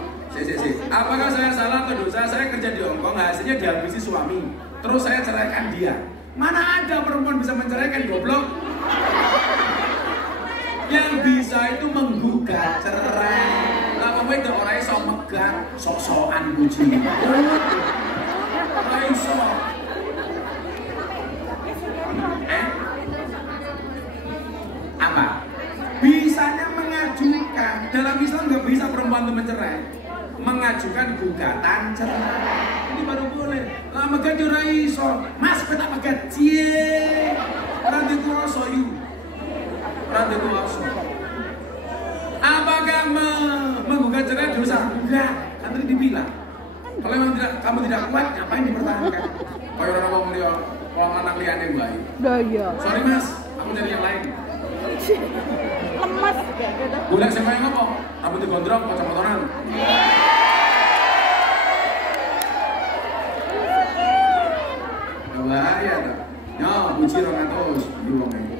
apakah saya salah atau dosa? Saya kerja di Hong Kong, hasilnya dihabisi suami. Terus saya ceraikan dia. Mana ada perempuan bisa menceraikan, goblok? Yang bisa itu menggugat cerai. Lah apa itu orang iso megat, sok-sokan kucing. Ora iso. Apa? Bisanya mengajukan. Dalam Islam nggak bisa perempuan itu mencerai. Mengajukan gugatan cerai. Ini baru boleh. Lah megat ora iso. Mas kok tak megat cie. Nanti kuoso yu. Nanti kuoso. Apakah menggugat cerai dosa? Enggak. Kan tadi dibilang. Kalau memang kamu tidak kuat, ngapain dipertahankan? Kalau orang ngomong dia, kalau anak liane baik. Iya. Sorry mas, aku cari yang lain. Lemas. Boleh siapa yang ngomong? Rambut digondrong, kocok-kocoran. Bahaya tuh. Yo, puji 200 di wong iki.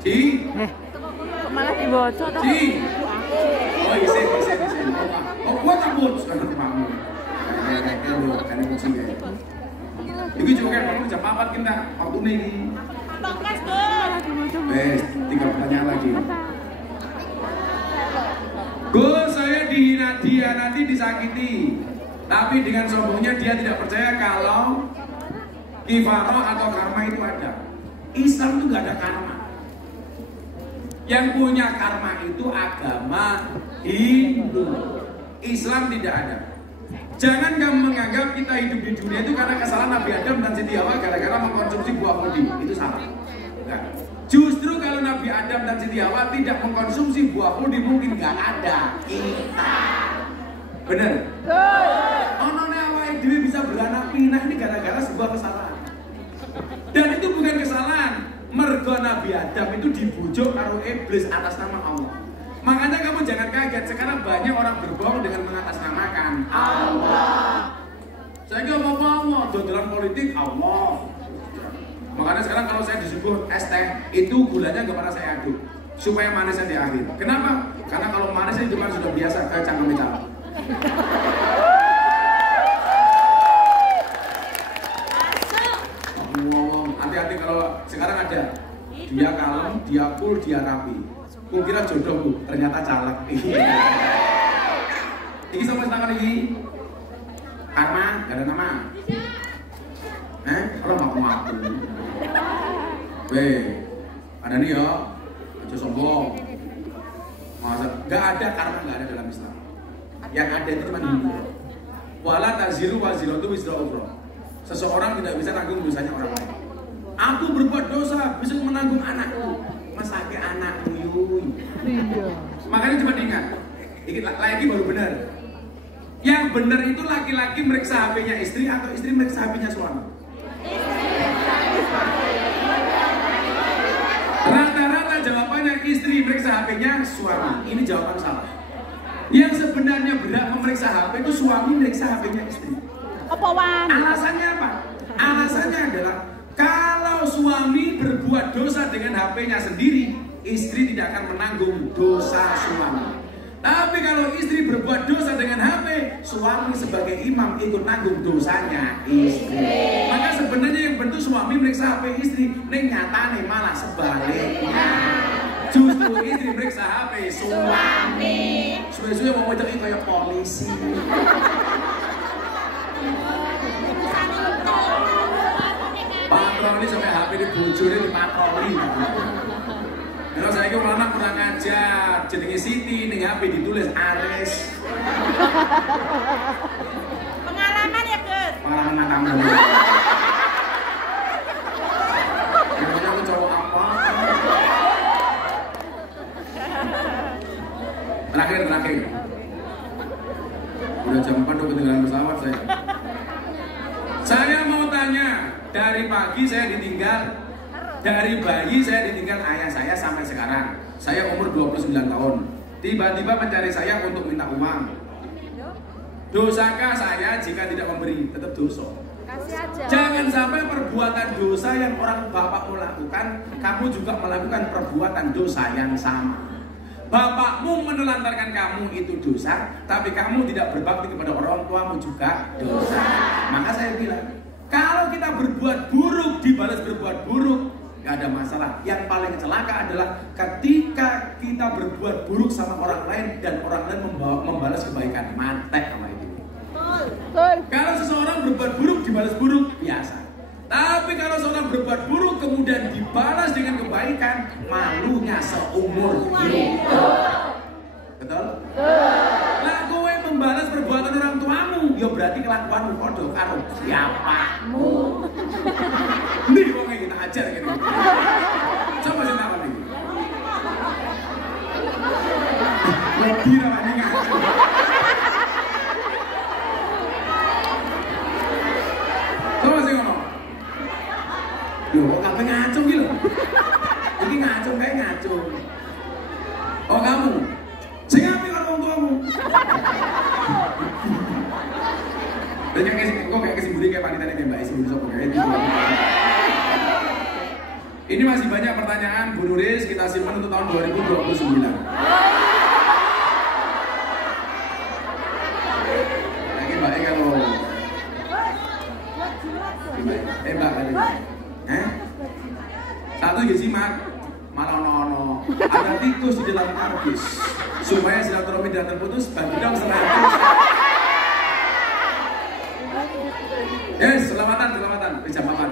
Ci? Malah dibocok tuh. Ci. Oh, isen. Oh, gua takut sekarang kamu. Kan puji ya. Iki juga kan kamu jam 4 kita waktune iki. Tongkas tuh. Wes, 3 pertanyaan lagi. Gus, saya dihina dia, nanti disakiti. Tapi dengan sombongnya dia tidak percaya kalau kifaroh atau karma itu ada. Islam itu gak ada karma. Yang punya karma itu agama Hindu. Islam tidak ada. Jangan kamu menganggap kita hidup di dunia itu karena kesalahan Nabi Adam dan Siti Hawa gara-gara mengkonsumsi buah kodi. Itu salah. Nah, justru kalau Nabi Adam dan Siti Hawa tidak mengkonsumsi buah kodi mungkin gak ada kita. Bener? Onone awake dhewe bisa beranak pinah ini gara-gara sebuah kesalahan. Dan itu bukan kesalahan. Mergo Nabi Adam itu dibujuk karo iblis atas nama Allah. Makanya kamu jangan kaget, sekarang banyak orang berbohong dengan mengatasnamakan Allah. Saya nggak mau dalam politik Allah. Makanya sekarang kalau saya disebut es teh, itu gulanya nggak pernah saya aduk supaya manisnya di akhir. Kenapa? Karena kalau manisnya itu kan sudah biasa ke cangkem calon. Hati-hati kalau sekarang ada dia kalem, dia cool, dia rapi. Kukira jodohku, ternyata caleg. Ini sama tangan ini. Karma, gak ada nama. Kalau mau ngaku. Weh, ada nih ya. Aja sombong. Masa gak ada karma, gak ada dalam Islam. Yang ada itu cuma Hindu. Wala taziru wa ziratu wizra ukhra. Seseorang tidak bisa nanggung dosanya orang lain. Aku berbuat dosa, bisa menanggung anakku. Masake anakmu yui. Makanya cuma diingat. Dikit lagi baru benar. Yang benar itu laki-laki meriksa HP-nya istri atau istri meriksa HP-nya suami. Rata-rata jawabannya istri meriksa HP-nya suami. Ini jawaban salah. Yang sebenarnya berhak memeriksa HP itu suami meriksa HP-nya istri. Alasannya apa? Alasannya adalah kalau suami berbuat dosa dengan HP-nya sendiri, istri tidak akan menanggung dosa suami. Tapi kalau istri berbuat dosa dengan HP, suami sebagai imam ikut nanggung dosanya istri. Maka sebenarnya yang bentuk suami meriksa HP istri, ning nyatane malah sebaliknya. Justru istri meriksa HP suami. Suwe-suwe mau ngecek kayak polisi. Patroli sampai HP di bojone di patroli. Kalau saya itu malah kurang ajar, jenenge Siti ning HP ditulis Ares. Pengalaman ya, Gus. malah kena kamu. Namanya aku cowok apa? Terakhir. Udah jam 4 udah ketinggalan pesawat saya. Saya mau tanya, dari pagi saya ditinggal, dari bayi saya ditinggal ayah saya sampai sekarang. Saya umur 29 tahun. Tiba-tiba mencari saya untuk minta uang. Dosakah saya jika tidak memberi? Tetap dosa. Kasih aja. Jangan sampai perbuatan dosa yang orang bapakmu lakukan, kamu juga melakukan perbuatan dosa yang sama. Bapakmu menelantarkan kamu itu dosa, tapi kamu tidak berbakti kepada orang tuamu juga dosa. Maka saya bilang, kalau kita berbuat buruk dibalas berbuat buruk, gak ada masalah. Yang paling celaka adalah ketika kita berbuat buruk sama orang lain dan orang lain membalas kebaikan. Mantek sama itu. Kalau seseorang berbuat buruk dibalas buruk, biasa. Tapi kalau seorang berbuat buruk kemudian dibalas dengan kebaikan, malunya seumur hidup. Betul? Lah kowe membalas perbuatan orang tuamu, ya berarti kelakuanmu podo karo siapamu. Nih wong iki tak ajar ngene. Coba sing takon iki. Lebih ra wani ngajar. Coba sing ngono. Yo, kok kabeh ngacung iki lho. Iki ngacung kae ngacung. Oh kamu. Sing api karo wong tuamu. Dan kok kayak kesimburi kayak panitia kayak Mbak Isi sapa kayak gitu. Ini masih banyak pertanyaan Bu Nuris, kita simpan untuk tahun 2029. Lagi Mbak Eka kalau Mbak tadi. Satu ya simak, malah nono. Ada tikus di dalam kardus. Supaya silaturahmi tidak terputus, bagi dong selain. Yes, selamatan. Jam 4.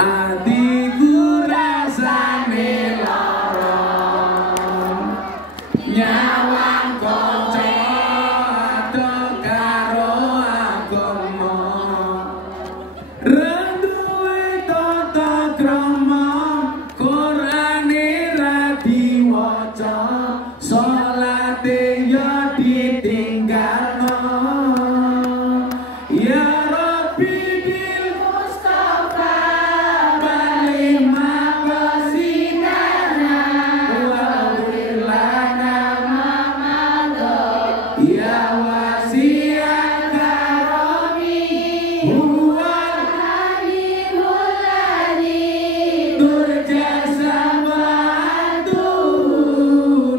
Atiku rasane lara, nyawang kanca ado karo agama. Renduwe tata krama, Qur'ane ra diwaca, salate ya ditinggalno. Ya Rabbi bil Mustafa balik maqasidana wa lana mamado ya wasi'al karami huwa halimul ladzi turja sama'atu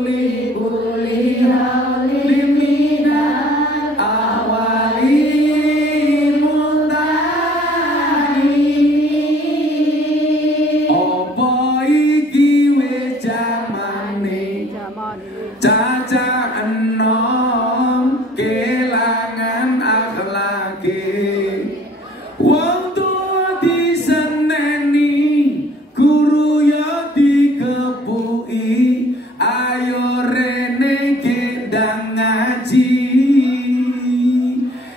li kulli halin minal ahwali caca enom kelangan akhlake wong tua diseneni guru ya dikepuki ayo rene gendang ngaji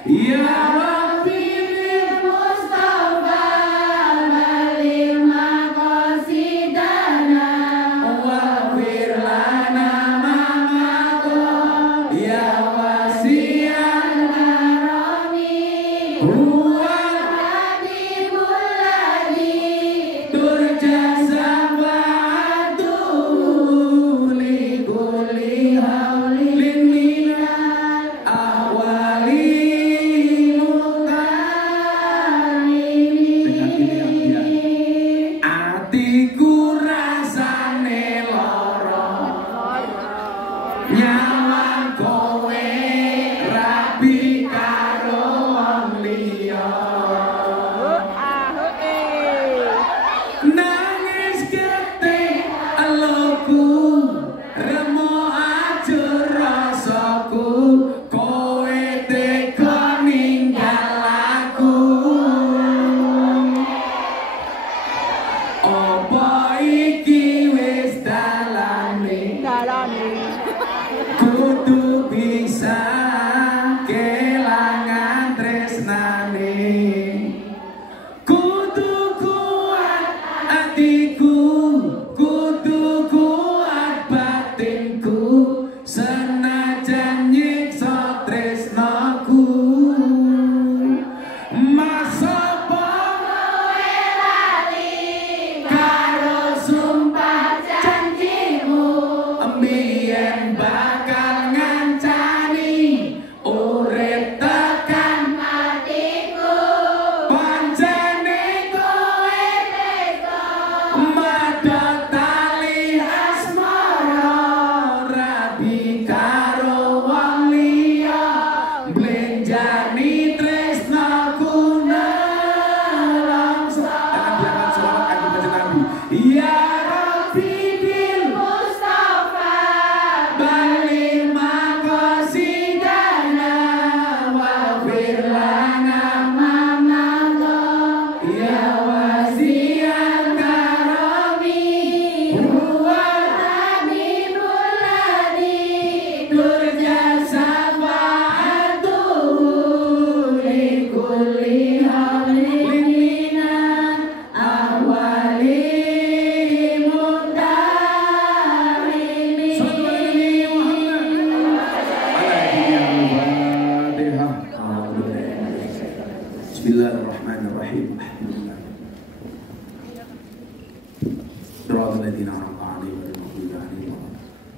ya Rabbi bil Mustafa balik maqasidana wa firlana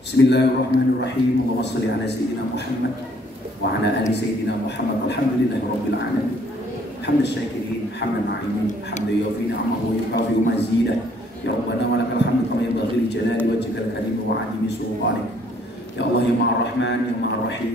Bismillahirrahmanirrahim. Allahumma shalli ala sayyidina Muhammad wa ala ali sayyidina Muhammad. Alhamdulillahi rabbil alamin. Hamdan syakirin, hamdan na'imin, hamdan yufi ni'amahu wa yukafi mazidah. Ya Rabbana wa lakal hamdu kama yanbaghi li jalali wajhikal karim wa 'azimi sultanik. Ya Allah ya Maha Rahman, ya Maha Rahim.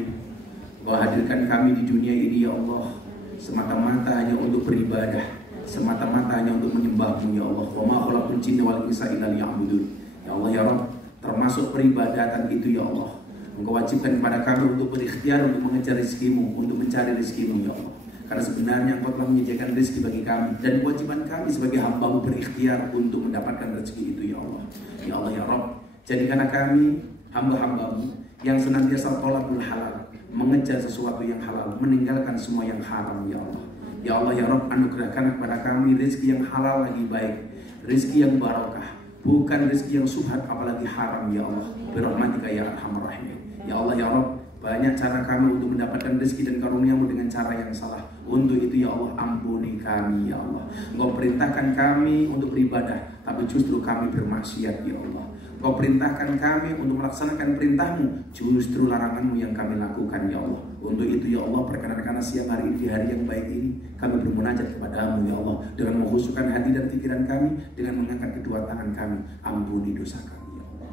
Engkau hadirkan kami di dunia ini ya Allah semata-mata hanya untuk beribadah, semata-mata hanya untuk menyembah-Mu ya Allah. Wa ma khalaqtul jinna wal insa illa liya'budun. Ya Allah ya Rabb, termasuk peribadatan itu ya Allah, Engkau wajibkan kepada kami untuk berikhtiar untuk mengejar rezeki-Mu, untuk mencari rezeki-Mu ya Allah. Karena sebenarnya Engkau telah menyediakan rezeki bagi kami, dan kewajiban kami sebagai hamba-Mu berikhtiar untuk mendapatkan rezeki itu ya Allah. Ya Allah ya Rabb, jadikanlah kami hamba-hamba-Mu yang senantiasa thalabul halal, mengejar sesuatu yang halal, meninggalkan semua yang haram ya Allah. Ya Allah ya Rabb, anugerahkan kepada kami rezeki yang halal lagi baik, rezeki yang barakah, bukan rezeki yang subhat apalagi haram ya Allah. Birahmatika ya arhamar rahimin. Ya Allah ya Rabb, banyak cara kami untuk mendapatkan rezeki dan karunia-Mu dengan cara yang salah. Untuk itu ya Allah, ampuni kami ya Allah. Engkau perintahkan kami untuk beribadah, tapi justru kami bermaksiat ya Allah. Engkau perintahkan kami untuk melaksanakan perintah-Mu, justru larangan-Mu yang kami lakukan ya Allah. Untuk itu ya Allah, perkenankan siang hari ini, di hari yang baik ini, kami bermunajat kepada-Mu ya Allah, dengan mengkhusyukkan hati dan pikiran kami, dengan mengangkat kedua tangan kami. Ampuni dosa kami ya Allah,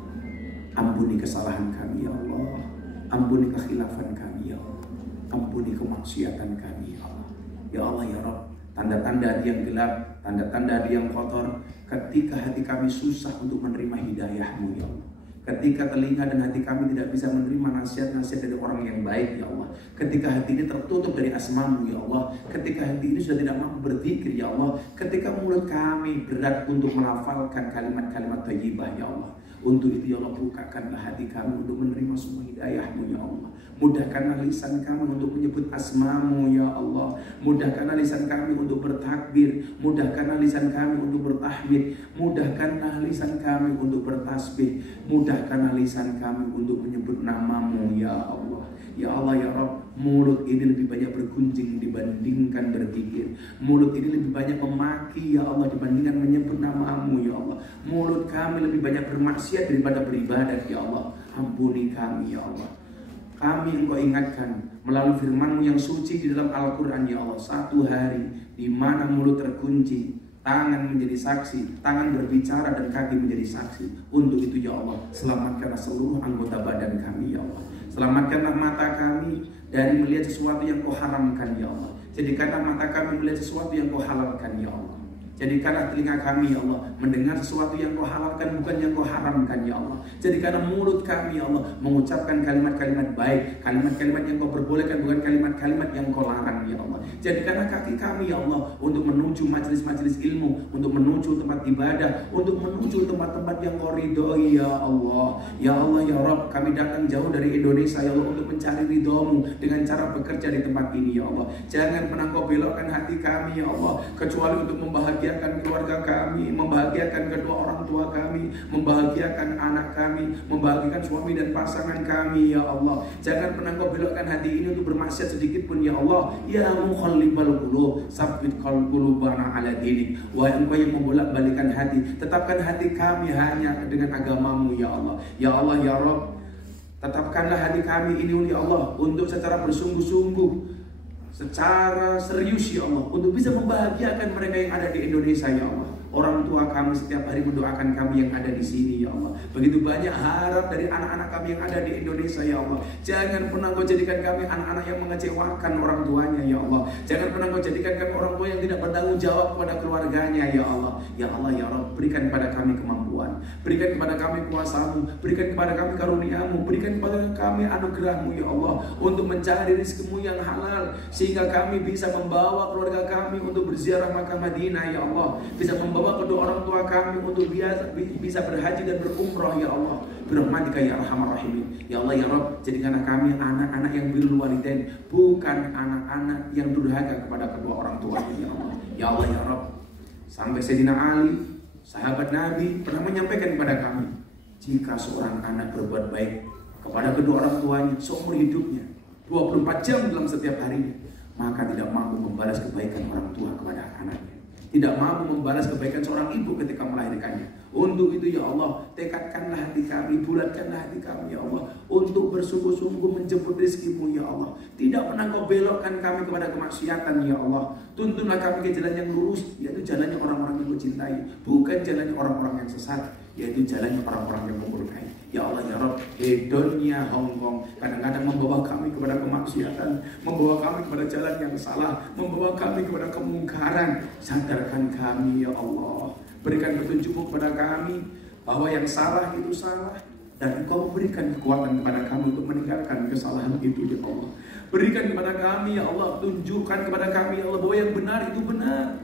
ampuni kesalahan kami ya Allah, ampuni kekhilafan kami ya Allah, ampuni kemaksiatan kami ya Allah. Ya Allah ya Rabb, tanda-tanda hati yang gelap, tanda-tanda hati yang kotor, ketika hati kami susah untuk menerima hidayah-Mu ya Allah, ketika telinga dan hati kami tidak bisa menerima nasihat-nasihat dari orang yang baik ya Allah, ketika hati ini tertutup dari asma-Mu ya Allah, ketika hati ini sudah tidak mampu berzikir ya Allah, ketika mulut kami berat untuk melafalkan kalimat-kalimat thayyibah ya Allah. Untuk itu ya Allah, bukakanlah hati kami untuk menerima semua hidayah-Mu ya Allah. Mudahkanlah lisan kami untuk menyebut asma-Mu ya Allah. Mudahkanlah lisan kami untuk bertakbir, mudahkanlah lisan kami untuk bertahmid, mudahkanlah lisan kami untuk bertasbih, mudahkanlah lisan kami untuk menyebut nama-Mu ya Allah. Ya Allah ya Rabb, mulut ini lebih banyak bergunjing dibandingkan berzikir. Mulut ini lebih banyak memaki ya Allah dibandingkan menyebut nama-Mu ya Allah. Mulut kami lebih banyak bermaksiat daripada beribadat ya Allah. Ampuni kami ya Allah. Kami Engkau ingatkan melalui firman-Mu yang suci di dalam Al-Quran ya Allah, satu hari di mana mulut terkunci, tangan menjadi saksi, tangan berbicara dan kaki menjadi saksi. Untuk itu ya Allah, selamatkanlah seluruh anggota badan kami ya Allah. Selamatkanlah mata kami dari melihat sesuatu yang Kau haramkan ya Allah. Jadikanlah mata kami melihat sesuatu yang Kau halalkan ya Allah. Jadikanlah telinga kami ya Allah mendengar sesuatu yang Kau halalkan, bukan yang Kau haramkan ya Allah. Jadikanlah mulut kami ya Allah mengucapkan kalimat-kalimat baik, kalimat-kalimat yang Kau perbolehkan, bukan kalimat-kalimat yang Kau larang ya Allah. Jadikanlah kaki kami ya Allah untuk menuju majelis-majelis ilmu, untuk menuju tempat ibadah, untuk menuju tempat-tempat yang Kau ridhoi ya Allah. Ya Allah ya Rabb, kami datang jauh dari Indonesia ya Allah untuk mencari ridho-Mu dengan cara bekerja di tempat ini ya Allah. Jangan pernah Kau belokkan hati kami ya Allah, kecuali untuk membahagiakan keluarga kami, membahagiakan kedua orang tua kami, membahagiakan anak kami, membahagiakan suami dan pasangan kami ya Allah. Jangan pernah Kau belokkan hati ini untuk bermaksiat sedikit pun ya Allah. Ya muqallibal qulub, tsabbit qulubana ala dinik. Wahai Engkau yang membolak-balikan hati, tetapkan hati kami hanya dengan agama-Mu ya Allah. Ya Allah ya Rabb, tetapkanlah hati kami ini ya Allah untuk secara bersungguh-sungguh, secara serius ya Allah, untuk bisa membahagiakan mereka yang ada di Indonesia ya Allah. Orang tua kami setiap hari mendoakan kami yang ada di sini ya Allah. Begitu banyak harap dari anak-anak kami yang ada di Indonesia ya Allah. Jangan pernah Kau jadikan kami anak-anak yang mengecewakan orang tuanya ya Allah. Jangan pernah Kau jadikan kami orang tua yang tidak bertanggung jawab kepada keluarganya ya Allah. Ya Allah ya Rabb, berikan kepada kami kemampuan, berikan kepada kami kuasa-Mu, berikan kepada kami karunia-Mu, berikan kepada kami anugerah-Mu ya Allah, untuk mencari rezeki-Mu yang halal, sehingga kami bisa membawa keluarga kami untuk berziarah Makkah Madinah ya Allah, bisa membawa kedua orang tua kami untuk bisa berhaji dan berumrah ya Allah. Birahmatika ya arhamar rahimin. Ya Allah ya Rabb, jadikanlah kami anak-anak yang birrul walidain, bukan anak-anak yang durhaka kepada kedua orang tuanya ya Allah. Ya Allah ya Rabb, sampai Sayyidina Ali, sahabat Nabi, pernah menyampaikan kepada kami, jika seorang anak berbuat baik kepada kedua orang tuanya seumur hidupnya, 24 jam dalam setiap harinya, maka tidak mampu membalas kebaikan orang tua kepada anaknya. tidak mampu membalas kebaikan seorang ibu ketika melahirkannya. Untuk itu ya Allah, tekadkanlah hati kami, bulatkanlah hati kami ya Allah, untuk bersungguh-sungguh menjemput rezeki-Mu ya Allah. Tidak pernah Kau belokkan kami kepada kemaksiatan ya Allah. Tuntunlah kami ke jalan yang lurus, yaitu jalannya orang-orang yang Kau cintai, bukan jalannya orang-orang yang sesat, yaitu jalannya orang-orang yang Kau murkai. Ya Allah ya Rabb, hedonnya Hongkong kadang-kadang membawa kami kepada kemaksiatan, membawa kami kepada jalan yang salah, membawa kami kepada kemungkaran. Sadarkan kami ya Allah, berikan petunjuk-Mu kepada kami bahwa yang salah itu salah, dan Engkau berikan kekuatan kepada kami untuk meninggalkan kesalahan itu ya Allah. Berikan kepada kami ya Allah, tunjukkan kepada kami ya Allah bahwa yang benar itu benar,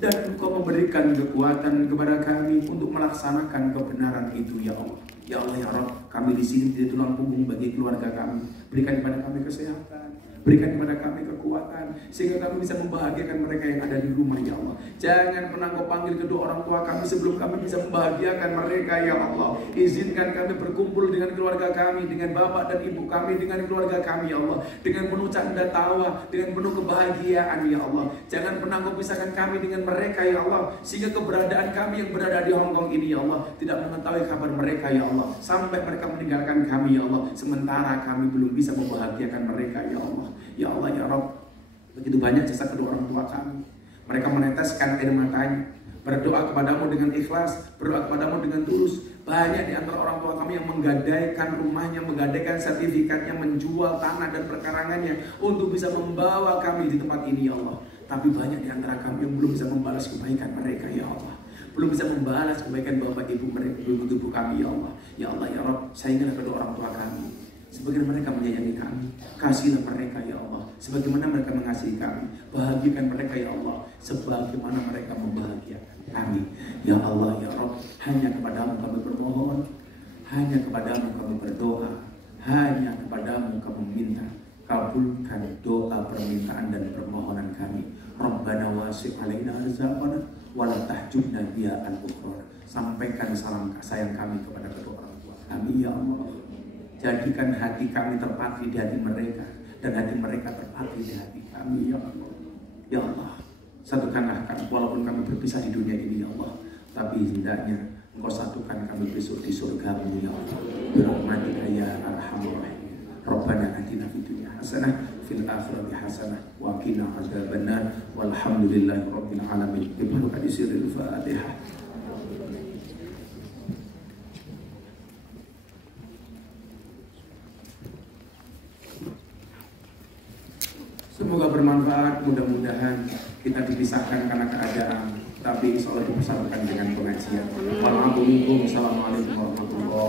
dan Engkau memberikan kekuatan kepada kami untuk melaksanakan kebenaran itu ya Allah. Ya Allah ya Rabb, kami di sini menjadi tulang punggung bagi keluarga kami. Berikan kepada kami kesehatan, berikan kepada kami kekuatan, sehingga kami bisa membahagiakan mereka yang ada di rumah ya Allah. Jangan pernah Kau panggil kedua orang tua kami sebelum kami bisa membahagiakan mereka ya Allah. Izinkan kami berkumpul dengan keluarga kami, dengan bapak dan ibu kami, dengan keluarga kami ya Allah, dengan penuh canda tawa, dengan penuh kebahagiaan ya Allah. Jangan pernah Kau pisahkan kami dengan mereka ya Allah, sehingga keberadaan kami yang berada di Hongkong ini ya Allah tidak mengetahui kabar mereka ya Allah, sampai mereka meninggalkan kami ya Allah, sementara kami belum bisa membahagiakan mereka ya Allah. Ya Allah ya Rabb, begitu banyak jasa kedua orang tua kami. Mereka meneteskan air matanya, berdoa kepadamu dengan ikhlas, berdoa kepadamu dengan tulus. Banyak di antara orang tua kami yang menggadaikan rumahnya, menggadaikan sertifikatnya, menjual tanah dan perkarangannya untuk bisa membawa kami di tempat ini ya Allah. Tapi banyak di antara kami yang belum bisa membalas kebaikan mereka ya Allah, belum bisa membalas kebaikan bapak ibu mereka, ibu kami ya Allah. Ya Allah ya Rabb, sayangilah kedua orang tua kami sebagaimana mereka menyayangi kami. Kasihlah mereka ya Allah sebagaimana mereka mengasihi kami. Bahagiakan mereka ya Allah sebagaimana mereka membahagiakan kami. Ya Allah ya Rabb, hanya kepadamu kami bermohon, hanya kepadamu kami berdoa, hanya kepadamu kami minta. Kabulkan doa, permintaan dan permohonan kami. Rabbana wasi' alaina rizqana wa la tahjubna biya al-ukhra. Sampaikan salam sayang kami kepada kedua orang tua kami ya Allah. Jadikan hati kami terpatri di hati mereka, dan hati mereka terpatri di hati kami ya Allah. Ya Allah, satukanlah kami walaupun kami berpisah di dunia ini ya Allah, tapi hendaknya Engkau satukan kami besok di surga-Mu ya Allah. Birahmatika ya arhamar rahim. Rabbana atina fid dunya hasanah fil akhirati hasanah wa qina adzabannar walhamdulillahi rabbil alamin. Bi sirril Fatihah. Semoga bermanfaat, mudah-mudahan kita dipisahkan karena keadaan, tapi insya Allah dipersatukan dengan pengajian. Assalamualaikum warahmatullahi wabarakatuh.